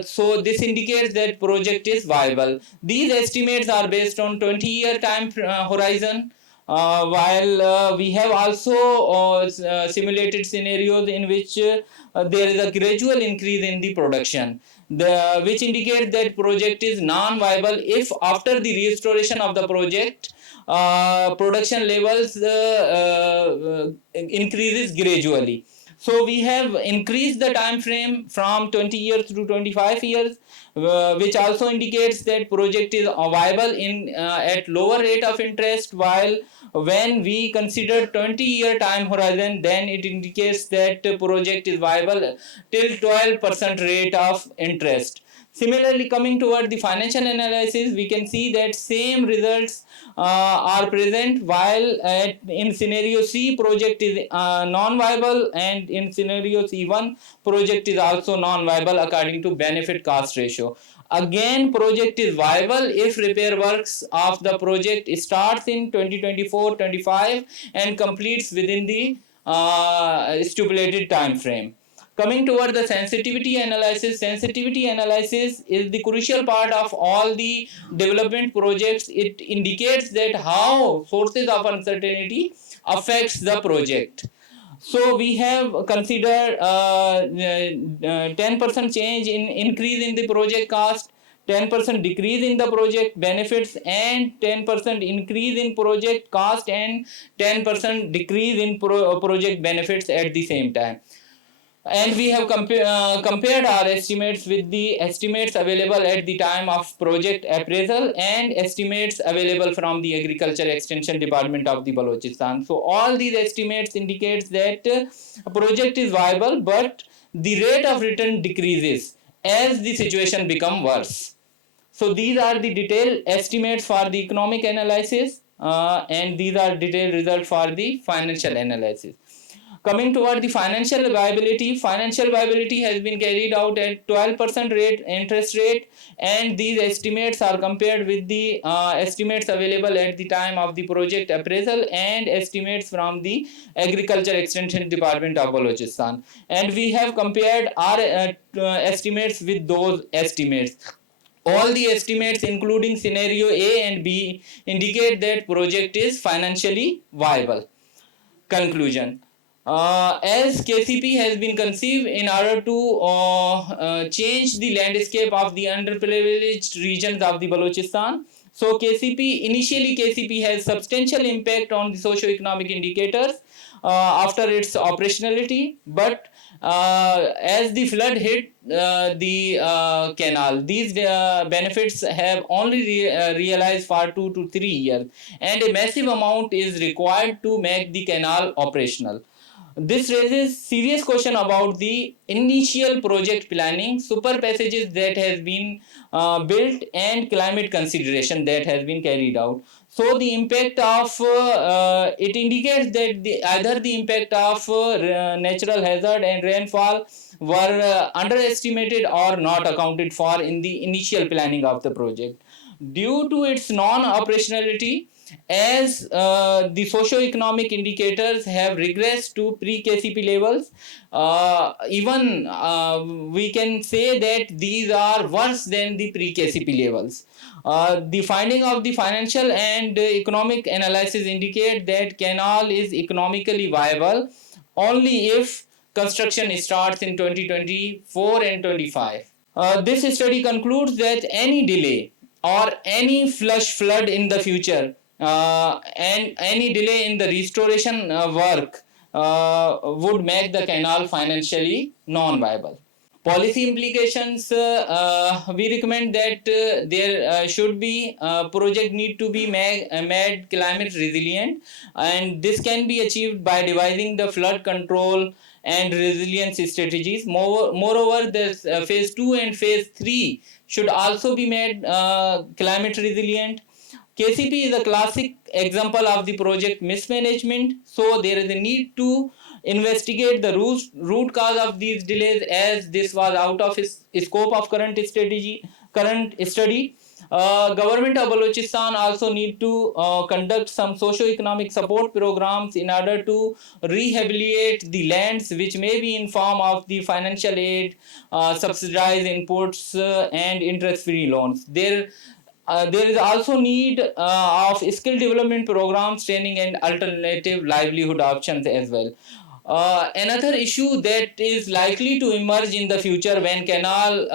So this indicates that project is viable. These estimates are based on 20-year time horizon, while we have also simulated scenarios in which there is a gradual increase in the production, which indicates that project is non-viable if after the restoration of the project production levels increases gradually. So we have increased the time frame from 20 years to 25 years, which also indicates that project is viable in at lower rate of interest, while when we consider 20-year time horizon, then it indicates that project is viable till 12% rate of interest. Similarly, coming toward the financial analysis, we can see that same results are present while in scenario C project is non-viable, and in scenario C1 project is also non-viable according to benefit cost ratio. Again, project is viable if repair works of the project starts in 2024-25 and completes within the stipulated time frame. Coming toward the sensitivity analysis is the crucial part of all the development projects. It indicates that how sources of uncertainty affects the project. So we have considered 10% change in increase in the project cost, 10% decrease in the project benefits, and 10% increase in project cost and 10% decrease in project benefits at the same time. And we have compared our estimates with the estimates available at the time of project appraisal and estimates available from the Agriculture Extension Department of the Balochistan. So all these estimates indicates that a project is viable, but the rate of return decreases as the situation become worse. So these are the detailed estimates for the economic analysis, and these are detailed results for the financial analysis. Coming toward the financial viability has been carried out at 12% rate interest rate, and these estimates are compared with the estimates available at the time of the project appraisal and estimates from the Agriculture Extension Department of Balochistan. And we have compared our estimates with those estimates. All the estimates, including scenario A and B, indicate that project is financially viable. Conclusion. As KCP has been conceived in order to change the landscape of the underprivileged regions of the Balochistan, so initially KCP has substantial impact on the socio-economic indicators after its operationality, but as the flood hit the canal, these benefits have only realized for 2 to 3 years, and a massive amount is required to make the canal operational. This raises serious question about the initial project planning, super passages that has been built, and climate consideration that has been carried out. So the impact of it indicates that either the impact of natural hazard and rainfall were underestimated or not accounted for in the initial planning of the project. Due to its non-operationality, as the socio-economic indicators have regressed to pre-KCP levels, even we can say that these are worse than the pre-KCP levels. The finding of the financial and economic analysis indicate that canal is economically viable only if construction starts in 2024 and 25. This study concludes that any delay or any flash flood in the future and any delay in the restoration work would make the canal financially non-viable. Policy implications, we recommend that there should be project need to be made climate resilient, and this can be achieved by devising the flood control and resilience strategies. Moreover, this phase 2 and phase 3 should also be made climate resilient. KCP is a classic example of the project mismanagement, so there is a need to investigate the root cause of these delays, as this was out of scope of current study. Government of Balochistan also need to conduct some socio-economic support programs in order to rehabilitate the lands which may be in form of the financial aid, subsidized inputs, and interest-free loans. There is also need of skill development programs, training, and alternative livelihood options as well. Another issue that is likely to emerge in the future when canal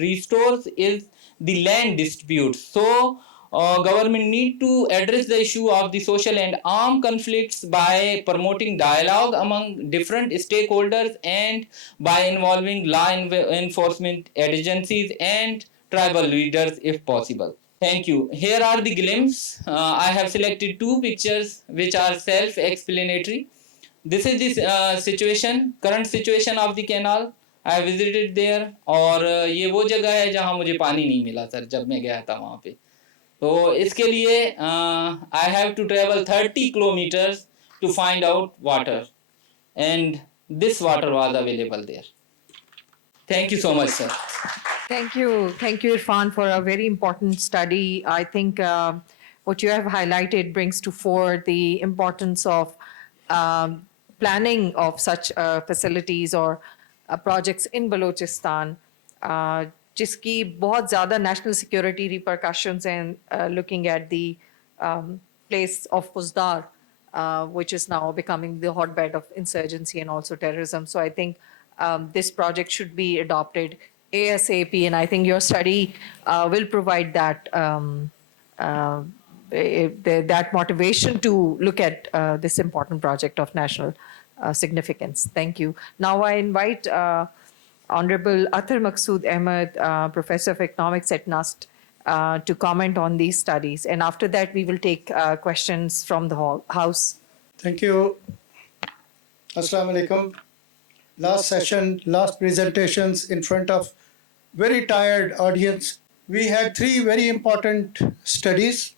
restores is the land disputes. So government need to address the issue of the social and armed conflicts by promoting dialogue among different stakeholders and by involving law enforcement agencies and tribal leaders if possible. Thank you. Here are the glimpses. I have selected 2 pictures which are self-explanatory. This is the current situation of the canal. I visited there, और ये वो जगह है जहाँ मुझे पानी नहीं मिला सर जब मैं गया था वहाँ पे। तो इसके लिए I have to travel 30 kilometres to find out water, and this water was available there. Thank you so much sir. Thank you, Irfan, for a very important study. I think what you have highlighted brings to fore the importance of planning of such facilities or projects in Balochistan, जिसकी बहुत ज़्यादा national security repercussions and looking at the place of Puzdar, which is now becoming the hotbed of insurgency and also terrorism. So I think this project should be adopted ASAP, and I think your study will provide that that motivation to look at this important project of national significance. Thank you. Now I invite Honorable Athar Maqsood Ahmed, Professor of Economics at NUST, to comment on these studies, and after that we will take questions from the House. Thank you. Assalamu alaikum. Last session, last presentations in front of very tired audience. We had 3 very important studies.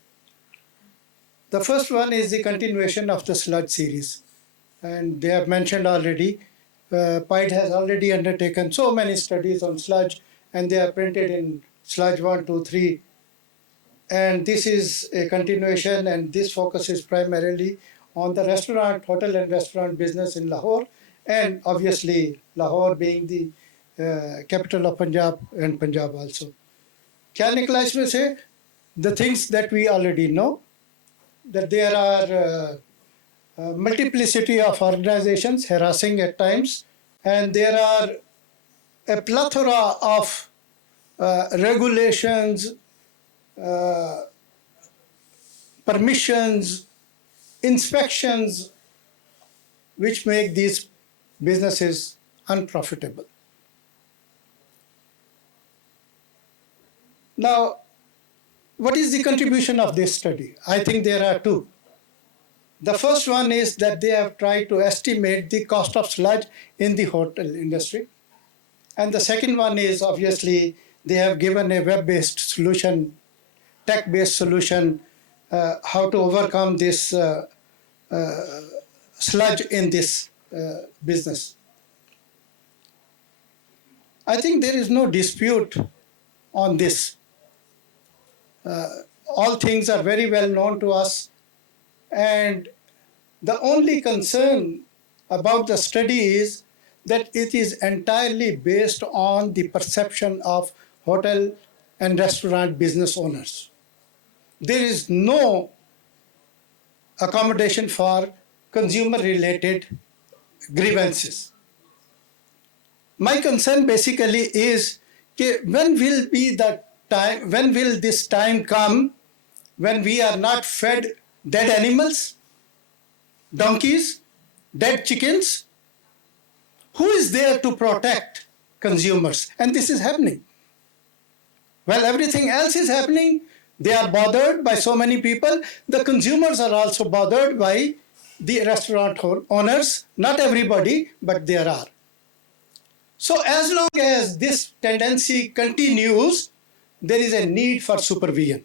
The first one is the continuation of the sludge series. And they have mentioned already, PIDE has already undertaken so many studies on sludge, and they are printed in sludge 1, 2, 3. And this is a continuation, and this focuses primarily on the restaurant, hotel and restaurant business in Lahore, and obviously Lahore being the capital of Punjab, and Punjab also. क्या निकला इसमें से? The things that we already know, that there are multiplicity of organizations harassing at times, and there are a plethora of regulations, permissions, inspections, which make these businesses unprofitable. Now, what is the contribution of this study? I think there are 2. The first one is that they have tried to estimate the cost of sludge in the hotel industry. And the second one is obviously they have given a web-based solution, tech-based solution, how to overcome this sludge in this business. I think there is no dispute on this. All things are very well known to us, and the only concern about the study is that it is entirely based on the perception of hotel and restaurant business owners. There is no accommodation for consumer-related grievances. My concern basically is when will this time come when we are not fed dead animals, donkeys, dead chickens? Who is there to protect consumers? And this is happening. While everything else is happening, they are bothered by so many people. The consumers are also bothered by the restaurant owners. Not everybody, but there are. So as long as this tendency continues, there is a need for supervision.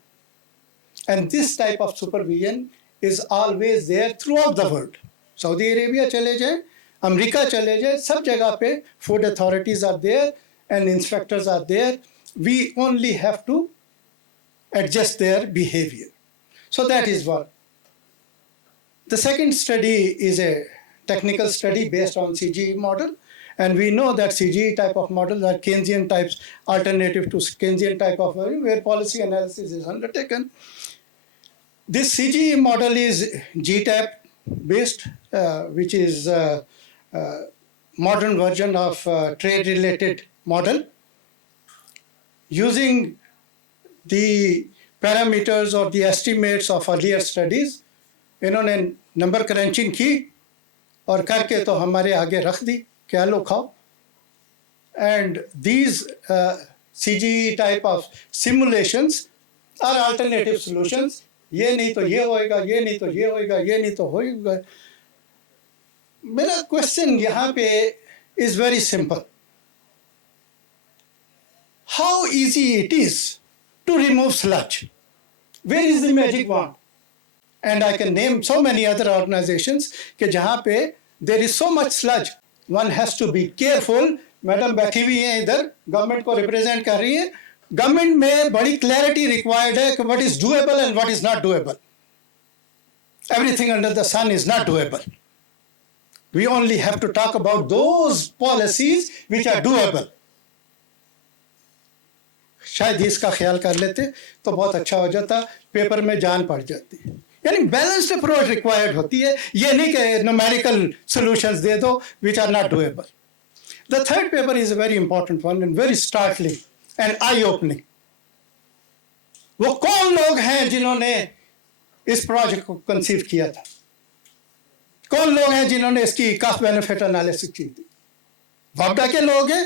And this type of supervision is always there throughout the world. Saudi Arabia chale jaye, America chale jaye, sab jagah pe food authorities are there and inspectors are there. We only have to adjust their behavior. So that is what. The second study is a technical study based on CGE model. And we know that CGE type of models are Keynesian types, alternative to Keynesian type of model, where policy analysis is undertaken. This CGE model is GTAP based, which is a modern version of trade-related model. Using the parameters or the estimates of earlier studies, इन्होंने number crutching की और करके तो हमारे आगे रख दी क्या लो खाओ. And these CGE type of simulations are alternative solutions. ये नहीं तो ये होएगा, ये नहीं तो ये होएगा, ये नहीं तो होएगा. मेरा क्वेश्चन यहाँ पे is very simple. how easy it is to remove sludge. Where is the magic wand? And I can name so many other organizations कि जहाँ पे there is so much sludge. One has to be careful. Madam बैठी हुई हैं इधर, government को represent कर रही है. गवर्नमेंट में बड़ी क्लैरिटी रिक्वायर्ड है कि what is doable and what is not doable. Everything under the sun is not doable. We only have to talk about those policies which are doable. शायद इसका ख्याल कर लेते तो बहुत अच्छा हो जाता, पेपर में जान पड़ जाती. यानी बैलेंस्ड अप्रोच रिक्वायर्ड होती है, ये नहीं कि न्यूमेरिकल सॉल्यूशंस दे दो which are not doable. The third paper is a very important one and very startling and eye-opening. वो कौन लोग हैं जिन्होंने इस प्रोजेक्ट को कंसीव किया था? कौन लोग हैं जिन्होंने इसकी कॉस्ट बेनिफिट एनालिसिस की थी? वापडा के लोग हैं.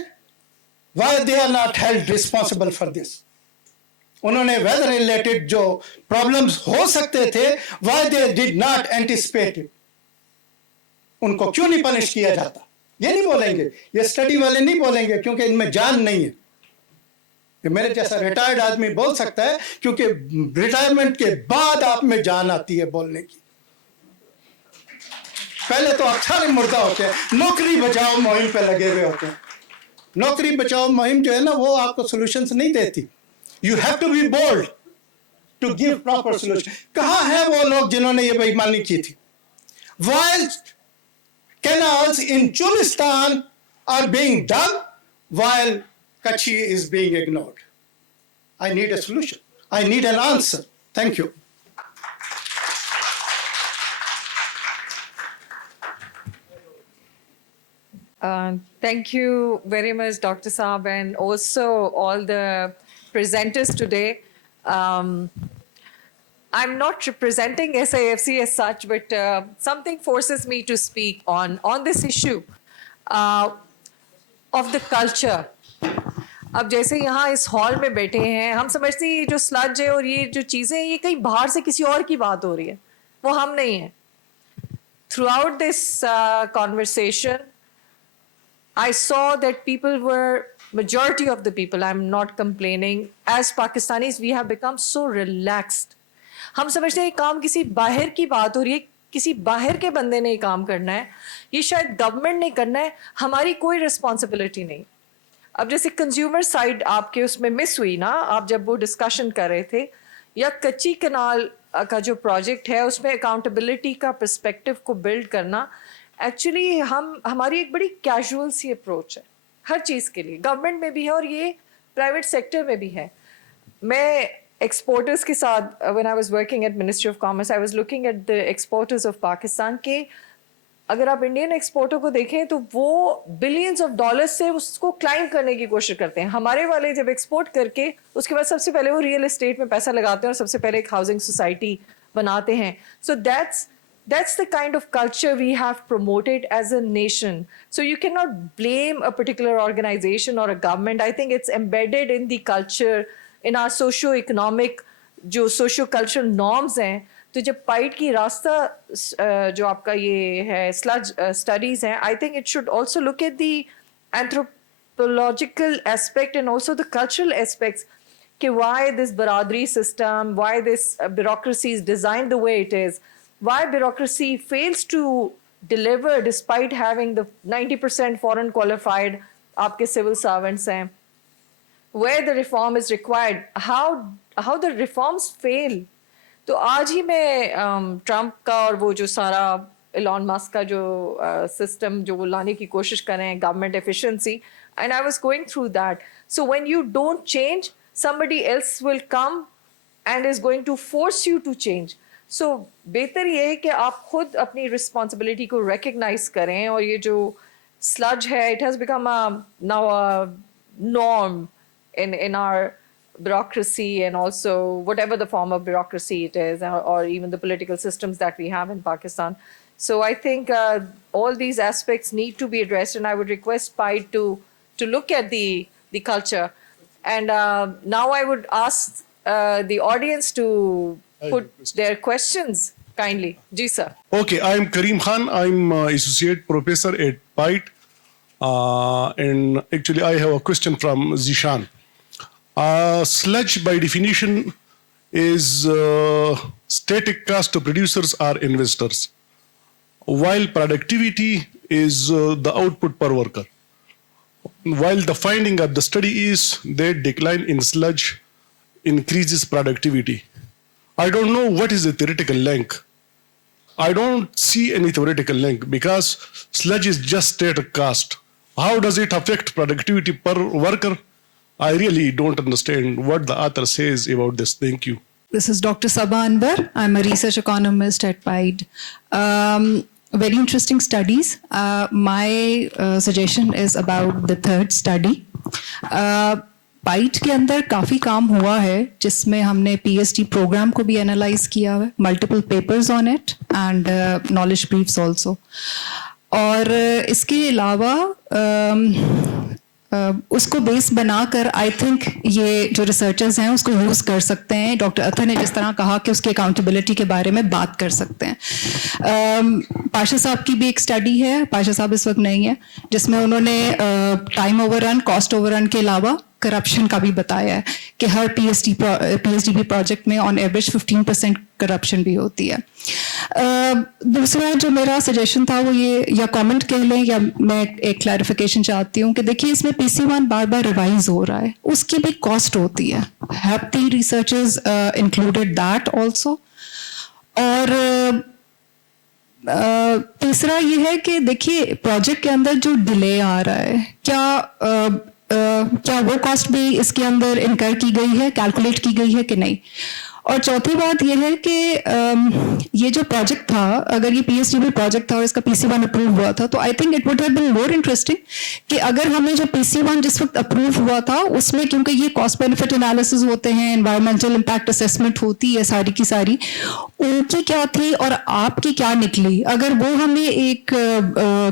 Why they are not held responsible for this? उन्होंने वेदर रिलेटेड जो प्रॉब्लम्स हो सकते थे, why they did not anticipate it? उनको क्यों नहीं पनिश किया जाता? ये नहीं बोलेंगे, ये स्टडी वाले नहीं बोलेंगे क्योंकि इनमें जान नहीं है. ये मेरे जैसा रिटायर्ड आदमी बोल सकता है क्योंकि रिटायरमेंट के बाद आप में जान आती है बोलने की. पहले तो आप सारे मुर्दा होते हैं, नौकरी बचाओ मुहिम पे लगे हुए होते हैं. नौकरी बचाओ मुहिम जो है ना, वो आपको सॉल्यूशंस नहीं देती. You have to be bold to give proper solution. कहाँ है वो लोग जिन्होंने ये बेईमानी की थी? While canals in Chulistan are being dug, while Kachi is being ignored. I need a solution. I need an answer. Thank you. Thank you very much, Dr. Saab, and also all the presenters today. I'm not representing SIFC as such, but something forces me to speak on this issue of the culture. अब जैसे यहाँ इस hall में बैठे हैं, हम समझते हैं ये जो स्लज है और ये जो चीज़ें हैं, ये कहीं बाहर से किसी और की बात हो रही है, वो हम नहीं है. Throughout this conversation, I saw that people were, majority of the people, I'm not complaining, as Pakistanis, we have become so relaxed. हम समझते हैं ये काम किसी बाहर की बात हो रही है, किसी बाहर के बंदे ने ये काम करना है, ये शायद गवर्नमेंट ने करना है, हमारी कोई रिस्पॉन्सिबिलिटी नहीं. अब जैसे कंज्यूमर साइड आपके उसमें मिस हुई ना, आप जब वो डिस्कशन कर रहे थे, या कच्ची कनाल का जो प्रोजेक्ट है उसमें अकाउंटेबिलिटी का पर्सपेक्टिव को बिल्ड करना, एक्चुअली हमारी एक बड़ी कैजुअल सी अप्रोच है हर चीज़ के लिए. गवर्नमेंट में भी है और ये प्राइवेट सेक्टर में भी है. मैं एक्सपोर्टर्स के साथ, when I was working at ministry of commerce, I was looking at the exporters of Pakistan के. अगर आप इंडियन एक्सपोर्टर को देखें तो वो बिलियंस ऑफ डॉलर्स से उसको क्लाइम करने की कोशिश करते हैं. हमारे वाले जब एक्सपोर्ट करके उसके बाद सबसे पहले वो रियल एस्टेट में पैसा लगाते हैं और सबसे पहले एक हाउसिंग सोसाइटी बनाते हैं. सो that's the kind of culture we have promoted as a nation. So you cannot blame a particular organization or a government. I think it's embedded in the culture, in our socio-economic जो socio-cultural norms हैं. तो जब पाइट की रास्ता जो आपका ये है स्लज स्टडीज हैं, I think it should also look at the anthropological aspect and also the cultural aspects. कि why this Baradari system, why this bureaucracy is designed the way it is, why bureaucracy fails to deliver despite having the 90% foreign qualified आपके civil servants हैं, where the reform is required, how the reforms fail. तो आज ही मैं Trump का और वो जो सारा एलॉन मस्क का जो सिस्टम जो वो लाने की कोशिश कर रहे हैं, government efficiency, and I was going through that. So when you don't change, somebody else will come and is going to force you to change. So बेहतर ये है कि आप खुद अपनी रिस्पॉन्सिबिलिटी को रिकग्नाइज करें. और ये जो स्लज है, it has become now a norm in our bureaucracy and also whatever the form of bureaucracy it is, or even the political systems that we have in Pakistan. So I think all these aspects need to be addressed, and I would request PIDE to look at the culture. And now I would ask the audience to put their questions kindly. Ji sir. Okay, I'm Kareem Khan. I'm associate professor at PIDE. And actually I have a question from Zishan. Sludge by definition is static cost to producers or investors, while productivity is the output per worker. While the finding of the study is that decline in sludge increases productivity. I don't know what is the theoretical link. I don't see any theoretical link because sludge is just static cost. How does it affect productivity per worker? I really don't understand what the author says about this. Thank you. This is Dr. Saba Anwar. I'm a research economist at PIDE. Very interesting studies. My suggestion is about the third study. PIDE के अंदर काफ़ी काम हुआ है जिसमें हमने PhD programme को भी एनालाइज किया है, multiple papers on it and knowledge briefs also. और इसके अलावा उसको बेस बनाकर आई थिंक ये जो रिसर्चर्स हैं उसको यूज़ कर सकते हैं. डॉक्टर अतर ने जिस तरह कहा कि उसकी अकाउंटेबिलिटी के बारे में बात कर सकते हैं. पाशा साहब की भी एक स्टडी है, पाशा साहब इस वक्त नहीं है, जिसमें उन्होंने टाइम ओवररन, कॉस्ट ओवररन के अलावा करप्शन का भी बताया है कि हर PhD प्रोजेक्ट में ऑन एवरेज 15% करप्शन भी होती है. दूसरा जो मेरा सजेशन था वो ये, या कमेंट कह लें या मैं एक क्लैरिफिकेशन चाहती हूँ कि देखिए इसमें PC1 बार बार रिवाइज हो रहा है, उसकी भी कॉस्ट होती है. Have the researchers included that also. और तीसरा ये है कि देखिए प्रोजेक्ट के अंदर जो डिले आ रहा है, क्या वो कॉस्ट भी इसके अंदर इनकर की गई है, कैलकुलेट की गई है कि नहीं. और चौथी बात यह है कि ये जो प्रोजेक्ट था, अगर ये PhD प्रोजेक्ट था और इसका PC1 अप्रूव हुआ था, तो I think it would have been more interesting कि अगर हमें जो PC1 जिस वक्त अप्रूव हुआ था उसमें, क्योंकि ये कॉस्ट बेनिफिट एनालिसिस होते हैं, एनवायरमेंटल इम्पैक्ट असेसमेंट होती है सारी की सारी, उनकी क्या थी और आपकी क्या निकली, अगर वो हमें एक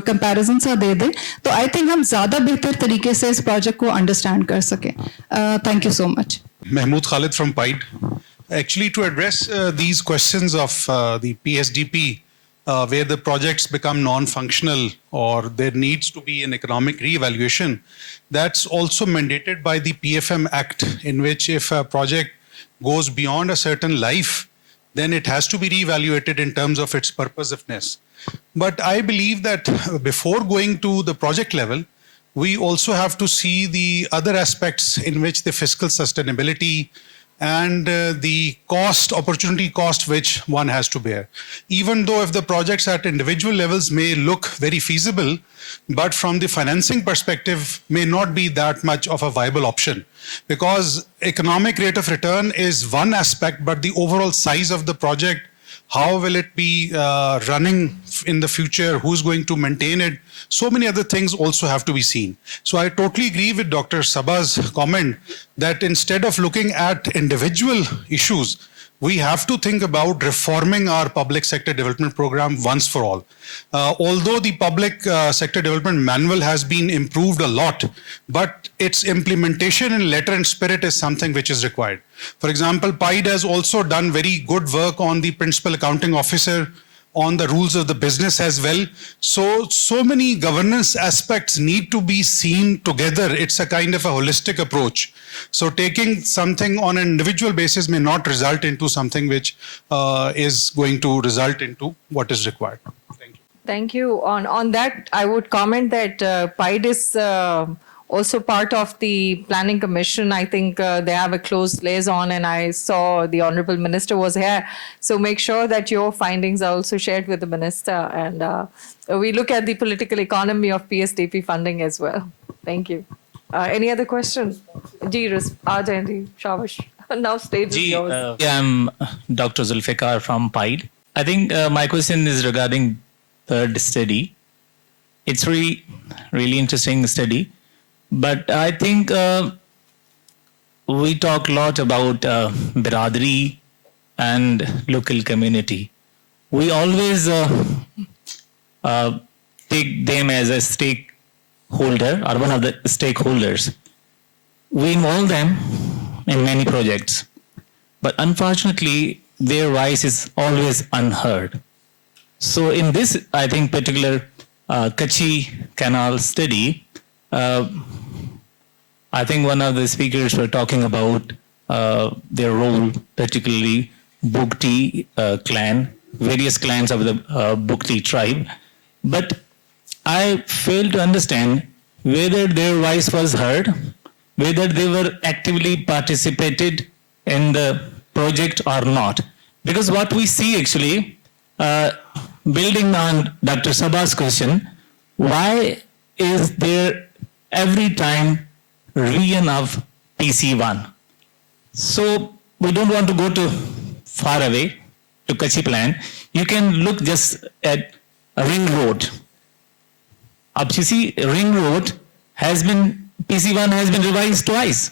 कंपैरिजन सा दे दे तो आई थिंक हम ज़्यादा बेहतर तरीके से इस प्रोजेक्ट को अंडरस्टैंड कर सकें. Thank you so much. Mahmood Khalid from PIDE. Actually, to address these questions of the PSDP, where the projects become non-functional or there needs to be an economic re-evaluation, that's also mandated by the PFM Act, in which if a project goes beyond a certain life, then it has to be re-evaluated in terms of its purposiveness. But I believe that before going to the project level, we also have to see the other aspects in which the fiscal sustainability and the opportunity cost which one has to bear. Even though if the projects at individual levels may look very feasible, but from the financing perspective may not be that much of a viable option, because economic rate of return is one aspect, but the overall size of the project, how will it be running in the future, who's going to maintain it, so many other things also have to be seen. So I totally agree with Dr. Saba's comment that instead of looking at individual issues, we have to think about reforming our public sector development program once for all. Although the public sector development manual has been improved a lot, but its implementation in letter and spirit is something which is required. For example, PIDE has also done very good work on the principal accounting officer, on the rules of the business as well. So many governance aspects need to be seen together. It's a kind of a holistic approach. So taking something on an individual basis may not result into something which is going to result into what is required. Thank you. Thank you. On that, I would comment that PIDE is also part of the Planning Commission. I think they have a close liaison, and I saw the Honorable Minister was here. So make sure that your findings are also shared with the Minister, and we look at the political economy of PSDP funding as well. Thank you. Any other questions? Ji, Ajay, Shabash. Now stage is yours. I'm Dr. Zulfikar from PIDE. I think my question is regarding third study. It's really interesting study. But I think we talk a lot about Biradari and local community. We always take them as a stakeholder or one of the stakeholders. We involve them in many projects, but unfortunately their voice is always unheard. So in this, I think, particular Kachi Canal study, I think one of the speakers were talking about their role, particularly Bugti clan, various clans of the Bugti tribe. But I fail to understand whether their voice was heard, whether they were actively participated in the project or not. Because what we see actually, building on Dr. Sabah's question, why is there every time region of PC1? So we don't want to go too far away to Kutchi plan. You can look just at Ring Road. Up you see Ring Road has been, PC1 has been revised twice.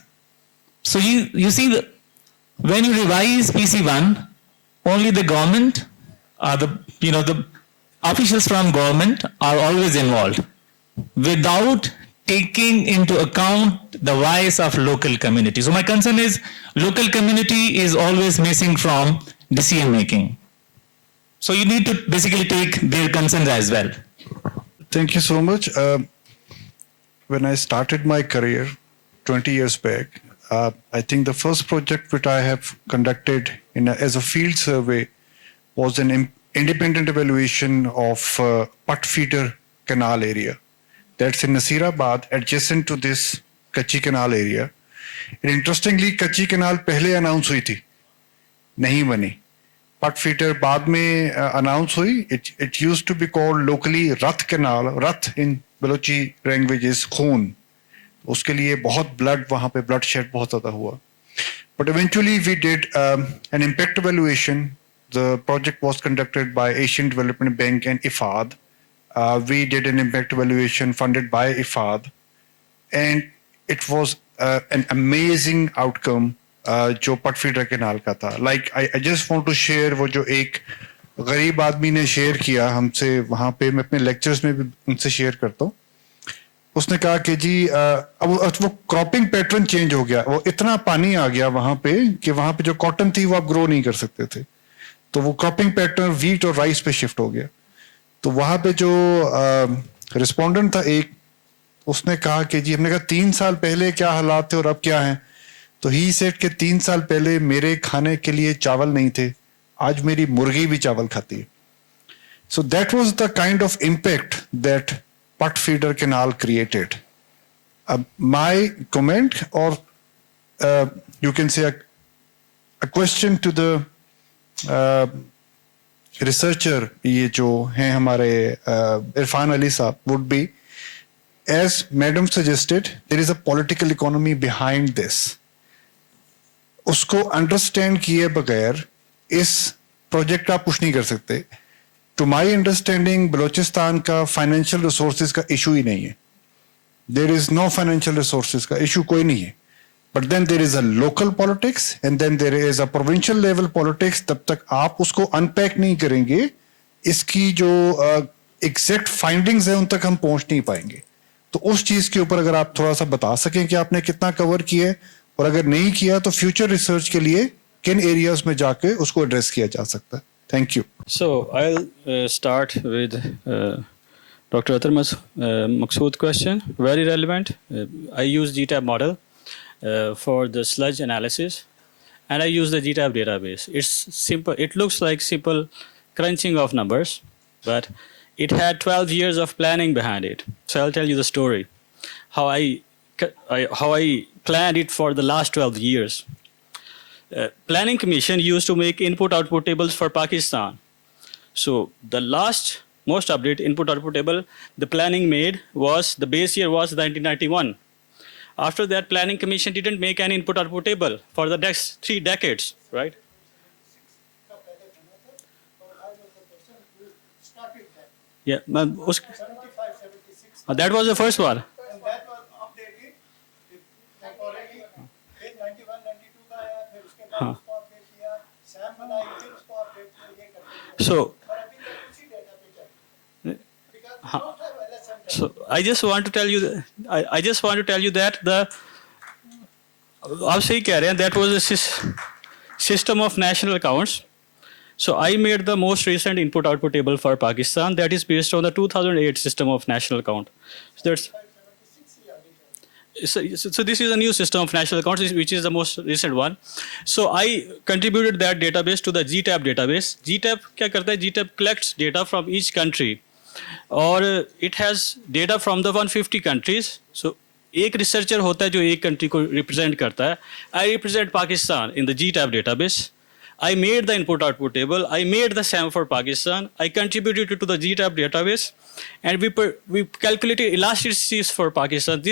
So you see, when you revise PC1, only the government or the officials from government are always involved without taking into account the voice of local community. So my concern is local community is always missing from decision making. So you need to basically take their concerns as well. Thank you so much. When I started my career 20 years back, I think the first project which I have conducted as a field survey was an independent evaluation of Pat Feeder Canal area. That's in Nasirabad, adjacent to this Kutchi Canal area. And interestingly, Kutchi Canal पहले announce हुई थी, नहीं बनी. Pat Feeder बाद में announce हुई. It used to be called locally Rath Canal. Rath in Balochi language is खून. उसके लिए बहुत blood वहाँ पे blood shed बहुत ज़्यादा हुआ. But eventually we did an impact evaluation. The project was conducted by Asian Development Bank and IFAD. We did an impact evaluation funded by IFAD. And it was an amazing outcome जो Pat Feeder Canal का था. Like I just want to share वो जो एक गरीब आदमी ने share किया हमसे वहाँ पे, मैं अपने लेक्चर्स में भी उनसे शेयर करता हूँ. उसने कहा कि जी अब वो क्रॉपिंग पैटर्न चेंज हो गया, वो इतना पानी आ गया वहाँ पे कि वहाँ पे जो कॉटन थी वो आप ग्रो नहीं कर सकते थे, तो वो क्रॉपिंग पैटर्न वीट और राइस पे शिफ्ट हो गया. तो वहाँ पे जो रिस्पोंडेंट था एक, उसने कहा कि जी, हमने कहा 3 साल पहले क्या हालात थे और अब क्या हैं, तो ही सेड कि 3 साल पहले मेरे खाने के लिए चावल नहीं थे, आज मेरी मुर्गी भी चावल खाती है. So that was the kind of impact that Pat Feeder Canal created. My comment, or you can say a question to the researcher, ये जो हैं हमारे इरफान अली साहब, would be, as Madam suggested, there is a political economy behind this. उसको understand किए बगैर इस project आप कुछ नहीं कर सकते. To my understanding, बलोचिस्तान का financial resources का issue ही नहीं है. There is no financial resources का issue कोई नहीं है. But then there is a local politics and then there is a provincial level politics. तब तक आप उसको unpack नहीं करेंगे, इसकी जो exact findings हैं उन तक हम पहुंच नहीं पाएंगे. तो उस चीज के ऊपर अगर आप थोड़ा सा बता सकें कि आपने कितना cover किया है, और अगर नहीं किया तो future research के लिए किन areas में जाके उसको address किया जा सकता है. Thank you. So I'll start with Dr. Athar Maqsood's question. Very relevant. I use GTAB model for the sludge analysis, and I use the GTAB database. It's simple. It looks like simple crunching of numbers, but it had 12 years of planning behind it. So I'll tell you the story, how I planned it for the last 12 years. Planning Commission used to make input-output tables for Pakistan. So the last, most updated input-output table the planning made was, the base year was 1991. After that, Planning Commission didn't make an input-output table for the next 3 decades, right? Yeah, that was the first one. So I just want to tell you that, आप सही कह रहे हैं, that was a system of national accounts. So I made the most recent input-output table for Pakistan that is based on the 2008 system of national account. So that's So this is a new system of national accounts, which is the most recent one. So I contributed that database to the GTAB database. GTAB क्या करता है? GTAB collects data from each country, और it has data from the 150 countries. So एक researcher होता है जो एक country को represent करता है. I represent Pakistan in the GTAB database. I made the input-output table. I made the SAM for Pakistan. I contributed it to the GTAB database, and we calculated elasticities for Pakistan.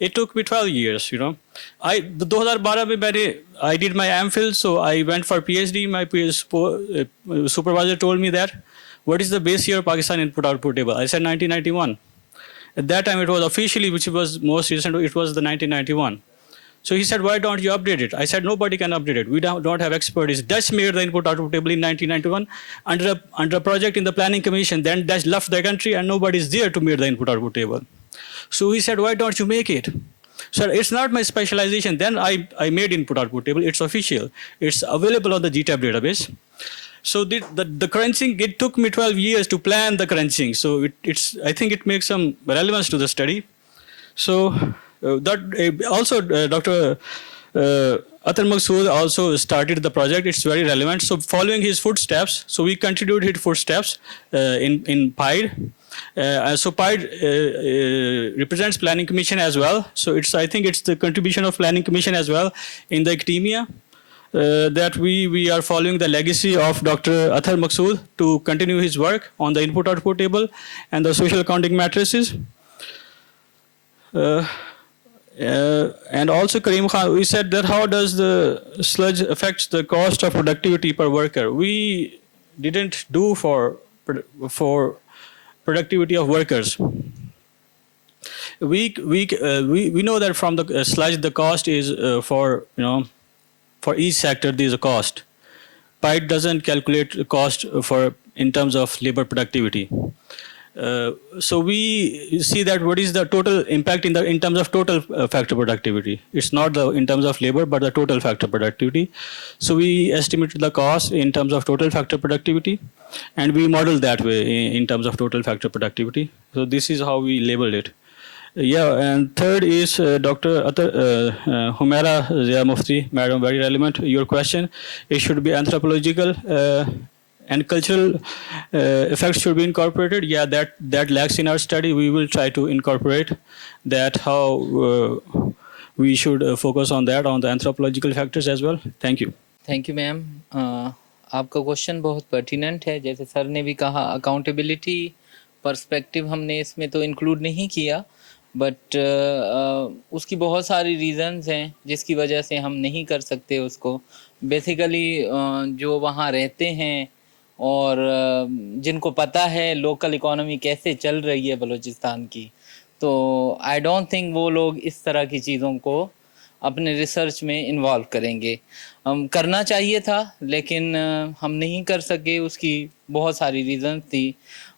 It took me 12 years, you know. 2012 में I did my MPhil, so I went for PhD. My supervisor told me that, what is the base year Pakistan input-output table? I said 1991. At that time, it was officially, which was most recent, it was the 1991. So he said, why don't you update it? I said, nobody can update it. We don't have expertise. Dutch made the input-output table in 1991 under a project in the Planning Commission. Then Dutch left the country and nobody is there to make the input-output table. So he said, why don't you make it? So it's not my specialization. Then I made input-output table. It's official. It's available on the GTAB database. So the crunching, it took me 12 years to plan the crunching. So I think it makes some relevance to the study. So also Dr. Athar Maqsood also started the project. It's very relevant. So following his footsteps, so we continued his footsteps in PIDE. So PIDE represents Planning Commission as well. So I think it's the contribution of Planning Commission as well in the academia, that we are following the legacy of Dr. Athar Maqsood to continue his work on the input-output table and the social accounting matrices. And also Karim Khan, we said that how does the sludge affect the cost of productivity per worker? We didn't do for productivity of workers. We know that from the sludge the cost is for each sector there is a cost. PIDE doesn't calculate the cost in terms of labor productivity. So we see that what is the total impact in terms of total factor productivity. It's not in terms of labor, but the total factor productivity. So we estimated the cost in terms of total factor productivity, and we modeled that way in terms of total factor productivity. So this is how we labeled it. Yeah, and third is Dr. Humaira Zia Mufti, Madam, very relevant. Your question, it should be anthropological and cultural effects should be incorporated. Yeah, that lacks in our study. We will try to incorporate that, how we should focus on that, on the anthropological factors as well. Thank you. Thank you ma'am. आपका question बहुत pertinent है. जैसे sir ने भी कहा, accountability perspective हमने इसमें तो इंक्लूड नहीं किया, बट उसकी बहुत सारी रीज़न्स हैं जिसकी वजह से हम नहीं कर सकते उसको. बेसिकली जो वहाँ रहते हैं और जिनको पता है लोकल इकोनॉमी कैसे चल रही है बलूचिस्तान की, तो आई डोंट थिंक वो लोग इस तरह की चीज़ों को अपने रिसर्च में इन्वॉल्व करेंगे. करना चाहिए था लेकिन हम नहीं कर सके. उसकी बहुत सारी रीज़न थी.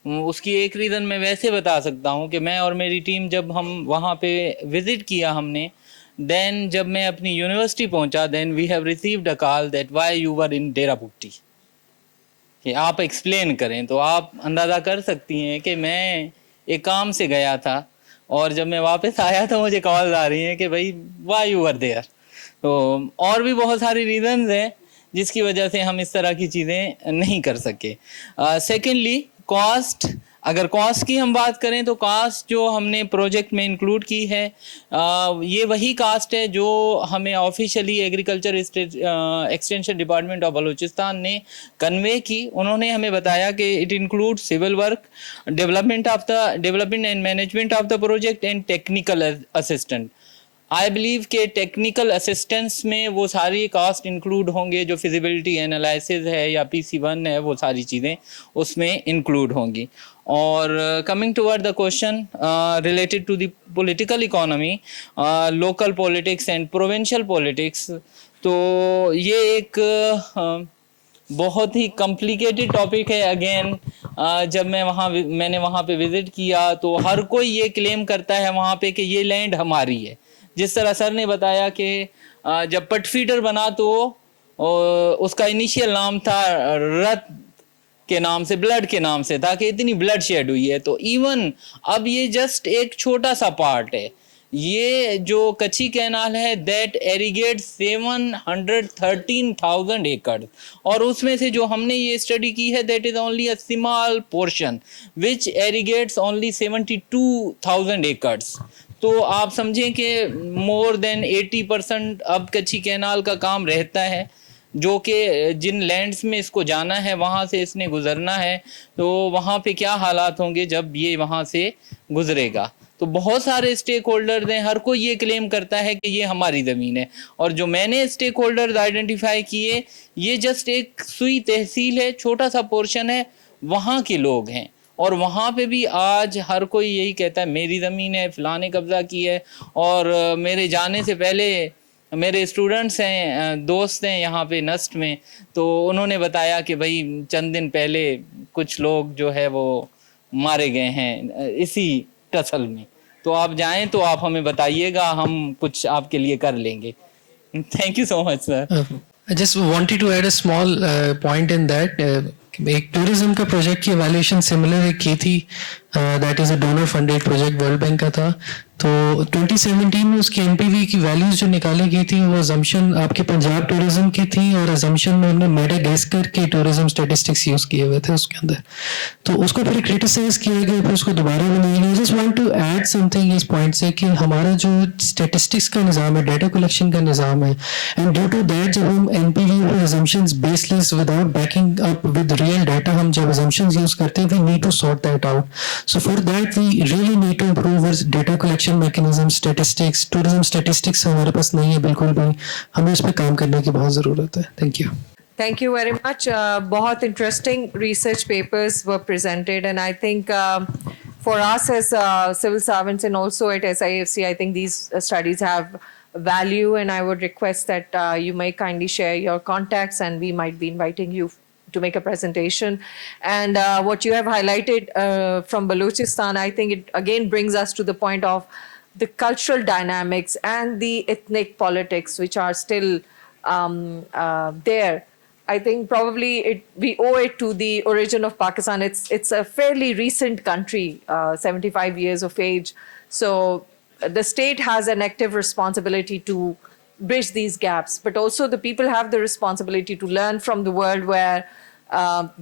उसकी एक रीज़न मैं वैसे बता सकता हूँ कि मैं और मेरी टीम जब हम वहाँ पे विज़िट किया हमने, देन जब मैं अपनी यूनिवर्सिटी पहुँचा, then we have received a call that why you were in Dera Bugti, कि आप एक्सप्लेन करें. तो आप अंदाज़ा कर सकती हैं कि मैं एक काम से गया था और जब मैं वापस आया तो मुझे कॉल आ रही हैं कि भाई व्हाई यू वर देयर. तो और भी बहुत सारी रीज़न्स हैं जिसकी वजह से हम इस तरह की चीज़ें नहीं कर सके. सेकेंडली कॉस्ट, अगर कॉस्ट की हम बात करें तो कॉस्ट जो हमने प्रोजेक्ट में इंक्लूड की है, ये वही कास्ट है जो हमें officially agriculture extension department of Balochistan ने कन्वे की. उन्होंने हमें बताया कि it include civil work, development and management of the project and technical assistant. I believe के टेक्निकल असिस्टेंस में वो सारी कास्ट इंक्लूड होंगे, जो फिजिबिलिटी एनालिसिस है या PC1 है, वो सारी चीज़ें उसमें इंक्लूड होंगी. और coming toward the question related to the political economy, local politics and provincial politics, तो ये एक बहुत ही कॉम्प्लिकेटेड टॉपिक है. अगेन जब मैंने वहाँ पे विज़िट किया तो हर कोई ये क्लेम करता है वहाँ पे कि ये लैंड हमारी है. जिस तरह सर ने बताया कि जब पट फीडर बना तो उसका इनिशियल नाम था रत के नाम से, ब्लड के नाम से था कि इतनी ब्लड शेड हुई है. तो इवन अब ये जस्ट एक छोटा सा पार्ट है. ये जो कच्ची कैनाल है दैट एरिगेट 713,000 एकड़, और उसमें से जो हमने ये स्टडी की है that is only a small portion which irrigates only 72,000 acres. तो आप समझें कि मोर देन 80% अब कच्ची कैनाल का काम रहता है, जो कि जिन लैंड्स में इसको जाना है वहाँ से इसने गुजरना है, तो वहाँ पे क्या हालात होंगे जब ये वहाँ से गुजरेगा। तो बहुत सारे स्टेक होल्डर्स हैं, हर कोई ये क्लेम करता है कि ये हमारी ज़मीन है, और जो मैंने स्टेक होल्डर्स आइडेंटिफाई किए ये जस्ट एक सुई तहसील है, छोटा सा पोर्शन है, वहाँ के लोग हैं, और वहाँ पे भी आज हर कोई यही कहता है मेरी ज़मीन है, फलाने कब्ज़ा की है। और मेरे जाने से पहले मेरे स्टूडेंट्स हैं, दोस्त हैं यहाँ पे नस्ट में, तो उन्होंने बताया कि भाई चंद दिन पहले कुछ लोग जो है वो मारे गए हैं इसी टसल में। तो आप जाएं तो आप हमें बताइएगा, हम कुछ आपके लिए कर लेंगे। Thank you so much sir. I just wanted to add a small point in that. एक टूरिज्म का प्रोजेक्ट की एवेल्यूएशन सिमिलर एक की थी, that is a donor funded project, world bank का था। तो 2017 में उसकी एनपीवी की वैल्यूज जो निकाली गई थी वो अजम्पशन आपके पंजाब टूरिज्म की थी, और अजम्पशन में हमने मेडागास्कर के टूरिज्म स्टैटिस्टिक्स यूज किए हुए थे उसके अंदर। तो उसको फिर क्रिटिसाइज किया गया, फिर उसको दोबारा बनाया गया। Just want to add something इस पॉइंट से कि हमारा जो स्टैटिस्टिक्स का निज़ाम है, डाटा कलेक्शन का निज़ाम है, एंड ड्यू टू दैट जब हम एनपीवी और assumptions baseless without backing up with real data हम जब अजम्पशंस यूज करते हैं, we need to sort that out. So for that we really need to improve our data collection mechanism, statistics, tourism statistics हमारे पास नहीं है बिल्कुल भी, हमें उस पर काम करने की बहुत ज़रूरत है। Thank you. Thank you very much. बहुत interesting research papers were presented, and I think for us as civil servants and also at SIFC, I think these studies have value, and I would request that you may kindly share your contacts, and we might be inviting you to make a presentation. And what you have highlighted from Balochistan, I think it again brings us to the point of the cultural dynamics and the ethnic politics, which are still there. I think probably we owe it to the origin of Pakistan. It's a fairly recent country, 75 years of age. So the state has an active responsibility to bridge these gaps, but also the people have the responsibility to learn from the world, where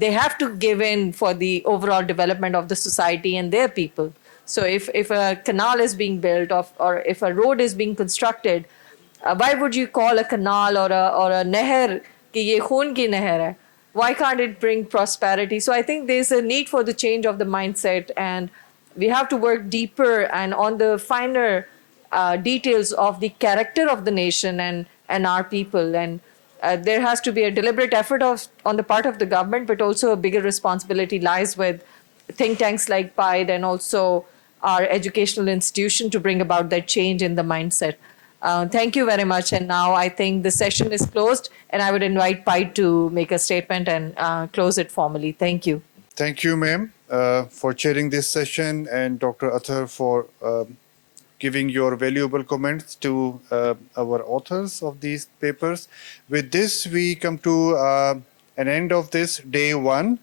they have to give in for the overall development of the society and their people. So if a canal is being built or if a road is being constructed, why would you call a canal or a neher कि ये खून की नहर है? Why can't it bring prosperity? So I think there's a need for the change of the mindset, and we have to work deeper and on the finer details of the character of the nation and our people. And there has to be a deliberate effort on the part of the government, but also a bigger responsibility lies with think tanks like PIDE and also our educational institution to bring about that change in the mindset. Thank you very much. And now I think the session is closed, and I would invite PIDE to make a statement and close it formally. Thank you. Thank you, ma'am, for chairing this session, and Dr. Athar for giving your valuable comments to our authors of these papers. With this, we come to an end of this day one.